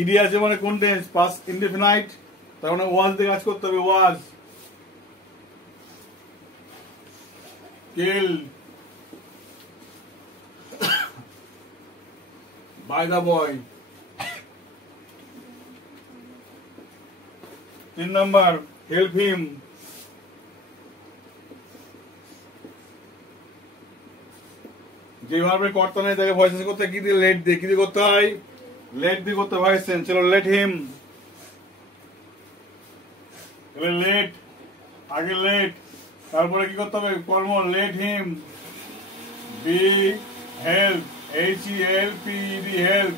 ইডি আছে মানে কোন টেন্স, পাস্ট ইনডেফিনাইট, তার মানে ওয়াজ দিয়ে কাজ করতে হবে, ওয়াজ, কিল by the boy. 3 number, help him, যে ভাবে কর্তা নেই তাকে ভয়েস করতে কি দিয়ে, লেট দিয়ে, কি দিয়ে করতে হয়, লেট দিয়ে করতে হয় সেন্স, চলো লেট হিম, লেট আগে লেট, তারপরে কি করতে হবে কর্ম, let him be help, HELPED help,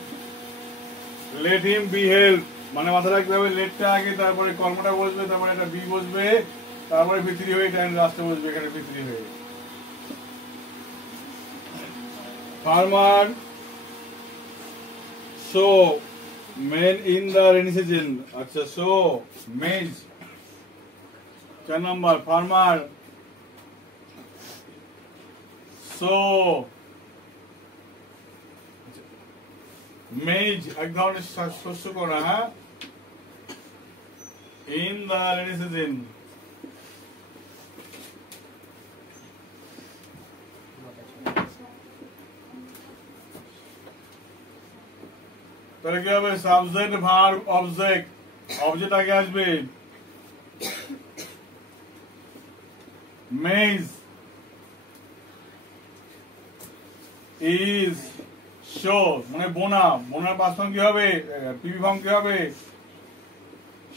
let him be help মানে মাথায় রাখতে হবে লেটটা আগে, তারপরে কর্মটা বসবে, তারপরে একটা বি বসবে, তারপরে V3 হয়ে টাইম লাস্টে বসবে এখানে V3 হয়ে। Farmer sow maize in the rainy season. अच्छा sow maize. 4 number farmer sow maize এক ধরনের শস্য করা হ্যাঁ in the rainy season. তাহলে কি হবে সাবজেক্ট ভার্ব অবজেক্ট অবজেক্ট আগে আসবে মেজ ইজ শো মানে বোনা বোনার পাঁচ ফর্ম কি হবে পিভি ফর্ম কি হবে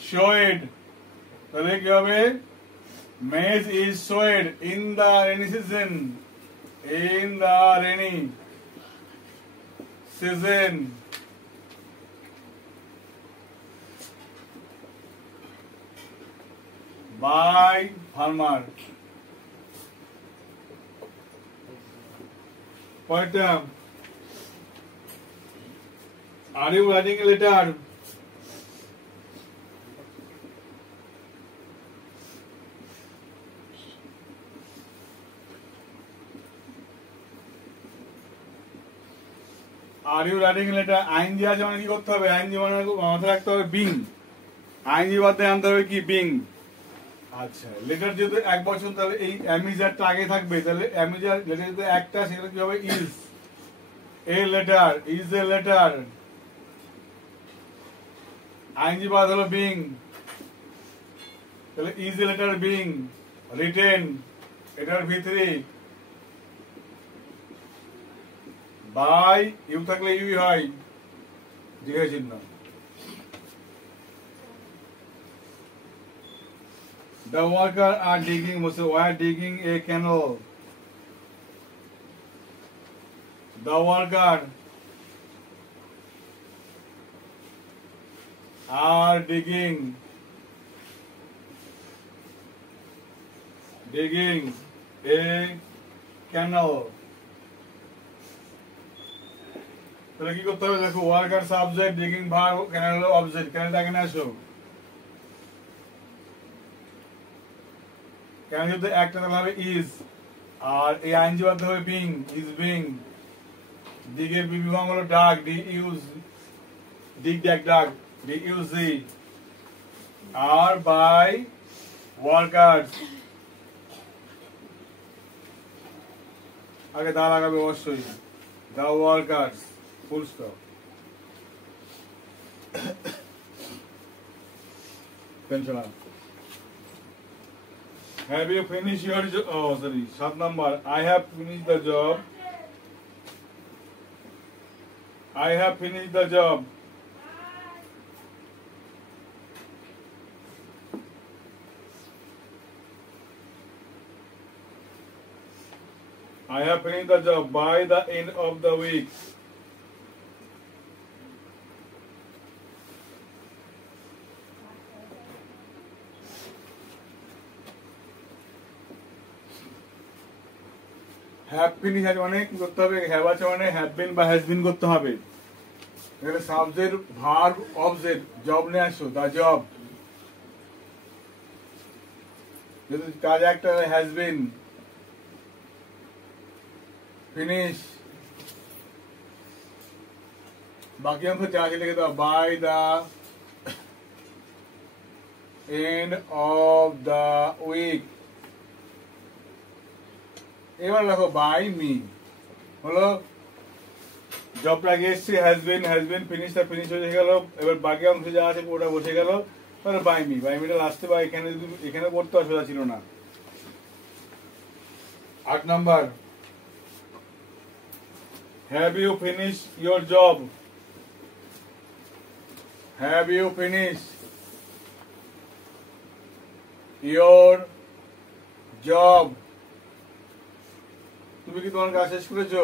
শোয়েড তাহলে কি হবে maize is sowed in the rainy season in the rainy season. By farmer. Point. Are you writing a letter? Are you writing a letter? I N G আছে মানে কি করতে হবে আইনজি মানে মাথায় রাখতে হবে বিং আইনজি বাদে আনতে হবে কি বিং আচ্ছা লেটার যেহেতু এক বছর তাহলে এই অ্যামিজারটা আগে থাকবে তাহলে অ্যামিজার লেটার যেহেতু একটা সেটা কি হবে is a letter is a letter I N G বাদ হলো বিং তাহলে is a letter being written এটার ভিতরে বাই ইউ থাকলে ইউ হয় জিজ্ঞাসা চিহ্ন The workers are digging were digging a canal. The workers are digging a canal. তাহলে কি করতে হবে দেখো worker subject digging verb canal object ক্যানালটা এখানে আসো ক্যানাল যদি একটা তাহলে হবে ইজ আর এই আইনজি বাদ হবে বিং ইজ বিং দিগের বিভাগ হলো ডাক ডি ইউজ দিগ ডাক ডাক ডি ইউজ জি আর বাই ওয়ার্কার্স আগে দা লাগাবে অবশ্যই the workers full stop. Pensioner. Have you finished your job? Oh, sorry. 7 number. I have finished the job. I have finished the job. I have finished the job by the end of the week. Have finish আছে মানে কি করতে হবে হ্যাভ আছে মানে have been বা has been করতে হবে এখানে সাবজেক্ট ভার্ব অবজেক্ট জব নিয়ে আসো দা জব যদি কাজ একটা হ্যাজ বিন ফিনিশ বাকি অংশ চার্জে লিখে দাও by the end of the week এবার দেখো বাই মি হলো জবটা আগে এসছে হ্যাজ বিন ফিনিশটা ফিনিশ হয়ে গেল এবার বাকি অংশ যা আছে ওটা বসে গেল তাহলে বাই মিটা লাস্টে বা এখানে পড়তে অসুবিধা ছিল না 8 number have you finish your job have you finish your job তুমি কি তোমার কাজ শেষ করেছো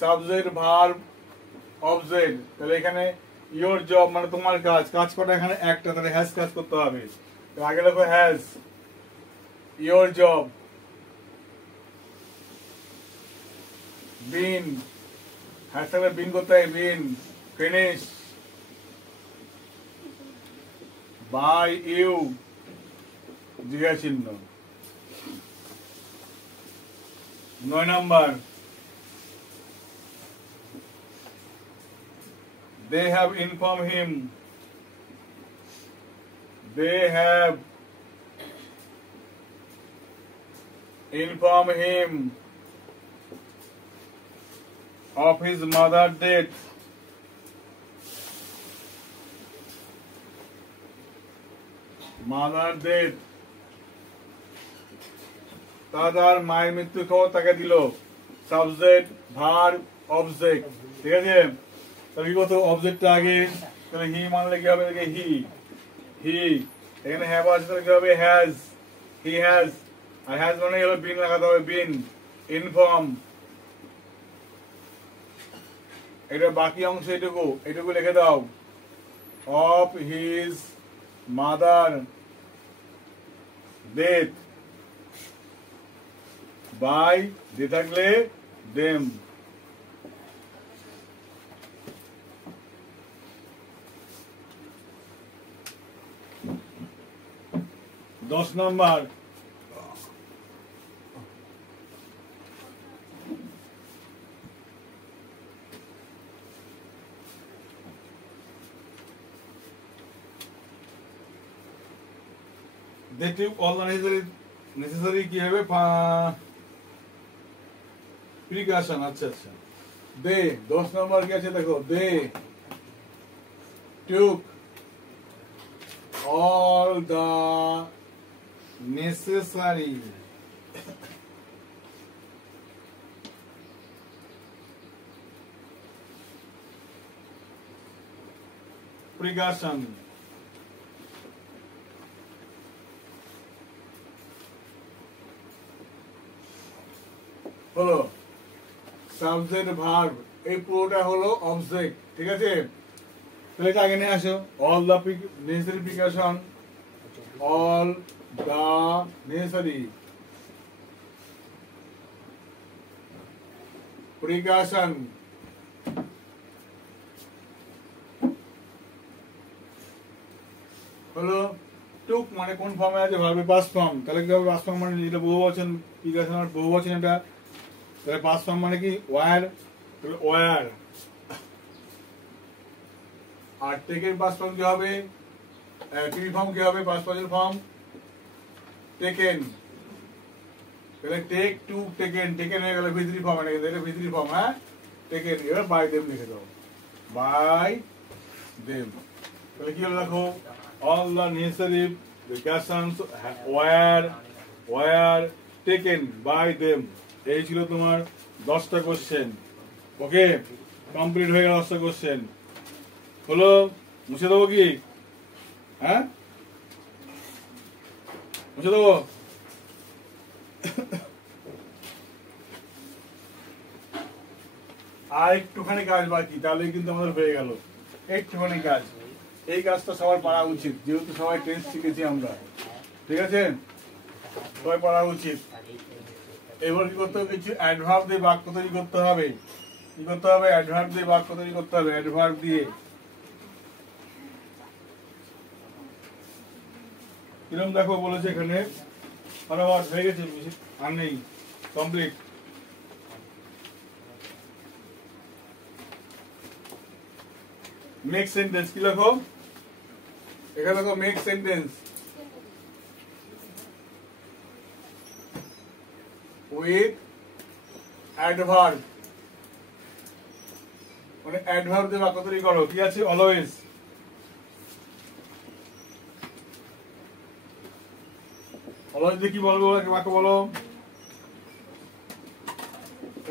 সাবজেক্ট ভার্ব অবজেক্ট তাহলে এখানে ইয়োর জব মানে তোমার কাজ করা এখানে একটা তাহলে হ্যাজ কাজ করতে হবে তো আগে লেখো has your job been has থাকলে বিন করতে হয়, বিন। ফিনিশ। বাই ইউ জিজ্ঞাসা চিহ্ন। 9 number, they have informed him, they have informed him of his mother's death. Mother's death, তার মায়ের মৃত্যু খবর তাকে দিল। Subject, verb, object. ঠিক আছে, তাহলে কি করতে অবজেক্টটা আগে, তাহলে হি মানলে কি হবে, হি, হি। এখানে হ্যাভ আছে, তাহলে কি হবে, হ্যাজ, হি হ্যাজ। আর হ্যাজ মানে হলো বিন লাগাতে হবে, বিন। ইনফর্ম, এটা বাকি অংশ এটুকু, এটুকু লিখে দাও। Of his mother death, by they থাকলে দেম। দশ নম্বর, they took all the necessary কি হবে, প্রিকশন। আচ্ছা আচ্ছা, দে 10 নম্বর কি আছে দেখো, দে took all the necessary precaution হলো সাবজেক্ট, ভার্ব, এই পুরোটা হলো অবজেক্ট। ঠিক আছে, তাহলে এটা আগে নিয়ে আসো। All the necessary precaution, all the necessary precaution হলো টুক মানে কোন ফর্মে আছে, ভার্বের পাস্ট ফর্ম। তাহলে কি হবে, পাস্ট ফর্ম মানে এটা বহুবচন, প্রিকশন আর বহুবচন এটা। তাহলে পাস্ট ফর্ম মানে কি, ওয়্যার, ওয়্যার। আর টেকের পাস্ট ফর্ম কি হবে, টিভি ফর্ম কি হবে, পাস্ট পার্সন ফর্ম টেকেন। তাহলে টেক, টু, টেকেন, টেকেন হয়ে গেল ভিতরি ফর্ম, এটা ভিতরি ফর্ম। হ্যাঁ, টেকেন। এবার বাই দেম লিখে দাও, বাই দেম। তাহলে কি হলো দেখো, all the necessary precautions were taken by them. এই ছিল তোমার 10টা কোশ্চেন। ওকে, কমপ্লিট হয়ে গেল 10টা কোশ্চেন। হলো, মুছে দেবো কি, হ্যাঁ মুছে দেবো? আর একটুখানি কাজ বাকি, তাহলে কিন্তু আমাদের হয়ে গেল। একটুখানি কাজ, এই কাজটা সবার পারা উচিত, যেহেতু সবাই টেন্স শিখেছি আমরা। ঠিক আছে, সবাই পারা উচিত। এবার কি করতে হবে, কিছু অ্যাডভার্ব দিয়ে বাক্য তৈরি করতে হবে। কি করতে হবে, অ্যাডভার্ব দিয়ে বাক্য তৈরি করতে হবে। অ্যাডভার্ব দিয়ে কিরকম দেখো বলেছে এখানে, ফটাফট হয়ে গেছে, আর নেই, কমপ্লিট। মেক সেন্টেন্স কি লেখো, এখানে দেখো মেক সেন্টেন্স উইথ অ্যাডভার্ব, মানে অ্যাডভার্ব দিয়ে বাক্য তৈরি করো। কি আছে, অলওয়েজ, অলওয়েজ দিয়ে কি বলবো, বাক্য বলো,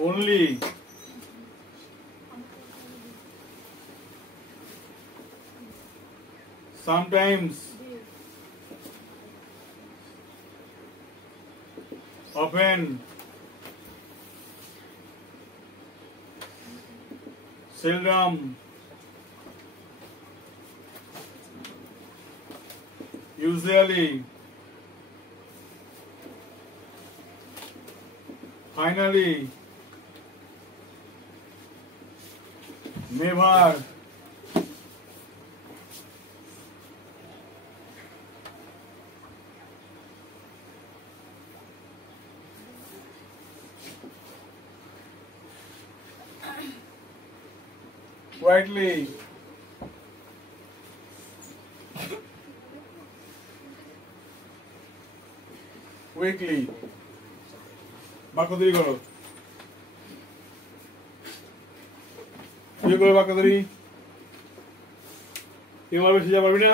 only, sometimes, often, seldom, usually, finally, never, quietly, quickly, বাক্য তৈরি করো, তৈরি করো বাক্য তৈরি। কেউ পারবে, সে পারবি না?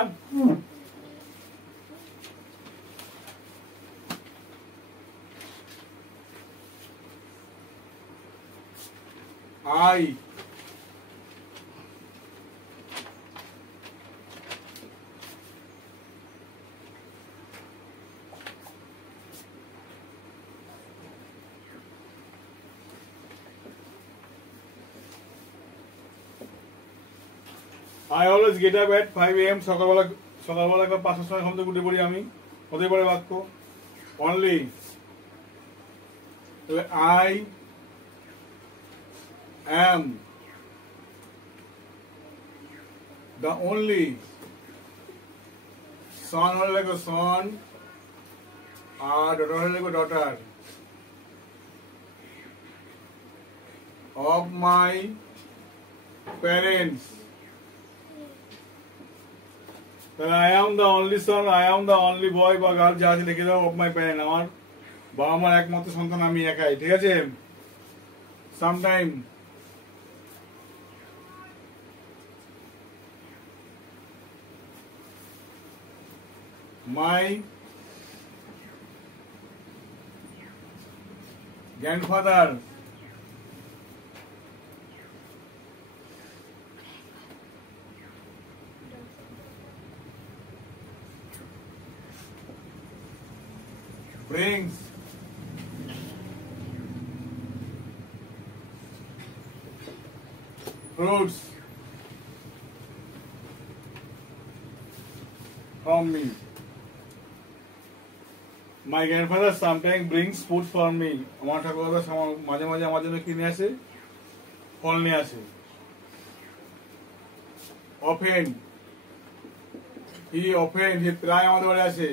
I always get up at 5 a.m. সকালবেলা একবার 5টার সময় ঘুম থেকে উঠে পড়ি আমি। হতে পারে বাক্য only, I am the only son হলে লেখো son, আর daughter হলে লেখো daughter of my parents. তাহলে I am the only son, I am the only boy বা গার্ল যা আছে লিখে দাও, of my parents, আমার বাবা মার একমাত্র সন্তান আমি একাই, ঠিক আছে? Sometime my grandfather brings fruits from me. My grandfather sometimes brings food for me. আমার ঠাকুরদা মাঝে মাঝে আমার জন্য কি নিয়ে আসে? ফল নিয়ে আসে। Often, he প্রায় আমাদের বাড়ি আসে।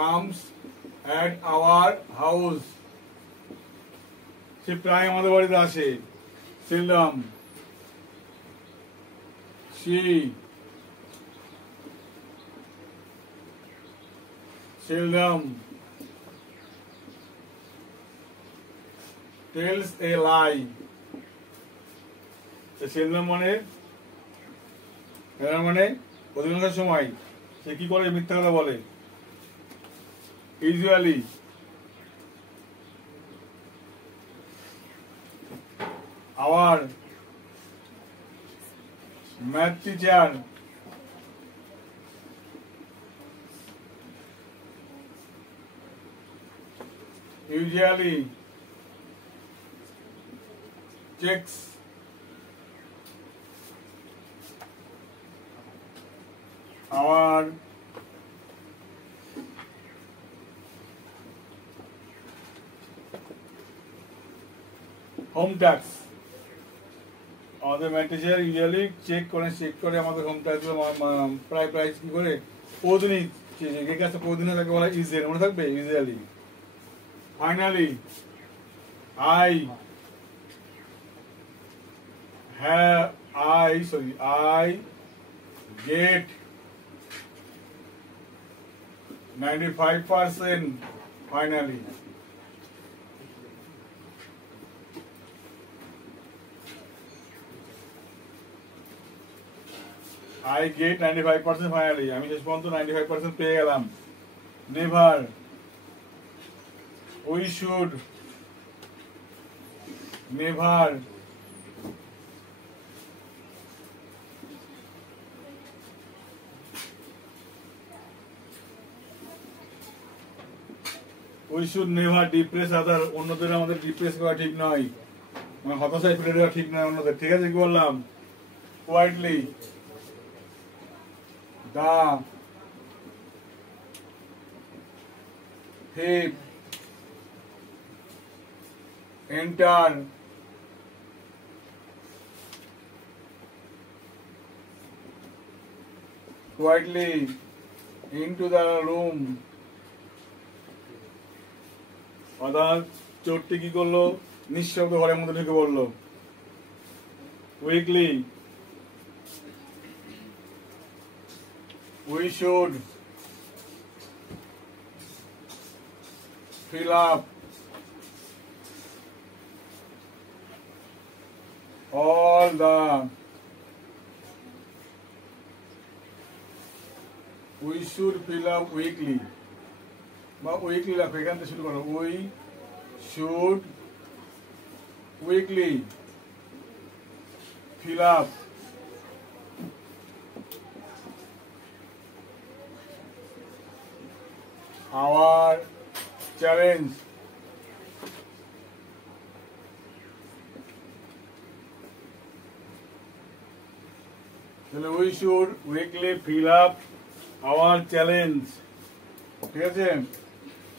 Comes at our house. সে প্রায় আমাদের বাড়িতে আসে। Seldom, she seldom tells a lie. seldom মানে অধিকাংশ সময় সে কি করে? মিথ্যা কথা বলে। usually, our math teacher usually checks our home tax. আমাদের ম্যাথ টিচার ইউজুয়ালি চেক করে আমাদের হোম ট্যাক্স প্রাইস কি করে প্রতিদিন যে কাজটা প্রতিদিন তাকে বলা ইউজুয়ালি, মনে থাকবে usually. Finally I get 95% finally. I get 95% finally. আমি শেষ পর্যন্ত 95% পেয়ে গেলাম। Never. We should never depress other. অন্যদের আমাদের ডিপ্রেস করা ঠিক নয়, মানে হতাশায় ফেলে দেওয়া ঠিক নয় অন্যদের, ঠিক আছে? কি বললাম? Quietly the thief enter quietly into the room. অর্থাৎ চোরটি কি করলো? নিঃশব্দ ঘরের মধ্যে ঢুকে পড়লো। Quickly, we should fill up all the we should fill up weekly বা উইকলি রাখো, এখান থেকে শুরু করো। We should weekly fill up our challenge we should weekly fill up our challenge। ঠিক আছে,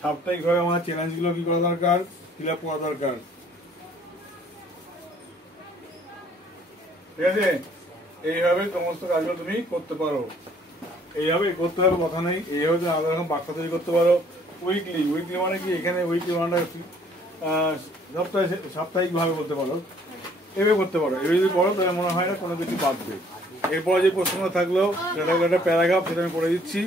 সাপ্তাহিকভাবে আমার চ্যালেঞ্জগুলো কি করা দরকার? ফিল আপ করা দরকার। ঠিক আছে, এইভাবে সমস্ত কাজগুলো তুমি করতে পারো। এইভাবে করতে হবে কথা নেই, এইভাবে তুমি আলাদা রকম বার্তা তৈরি করতে পারো। উইকলি, উইকলি মানে কি? এখানে উইকলি মানে সাপ্তাহিকভাবে করতে পারো, এভাবে করতে পারো। এভাবে যদি পড়ো তাহলে মনে হয় না কোনো কিছু বাদবে। এরপর যে প্রশ্ন থাকলো সেটা হলো একটা প্যারাগ্রাফ, সেটা আমি পড়ে দিচ্ছি।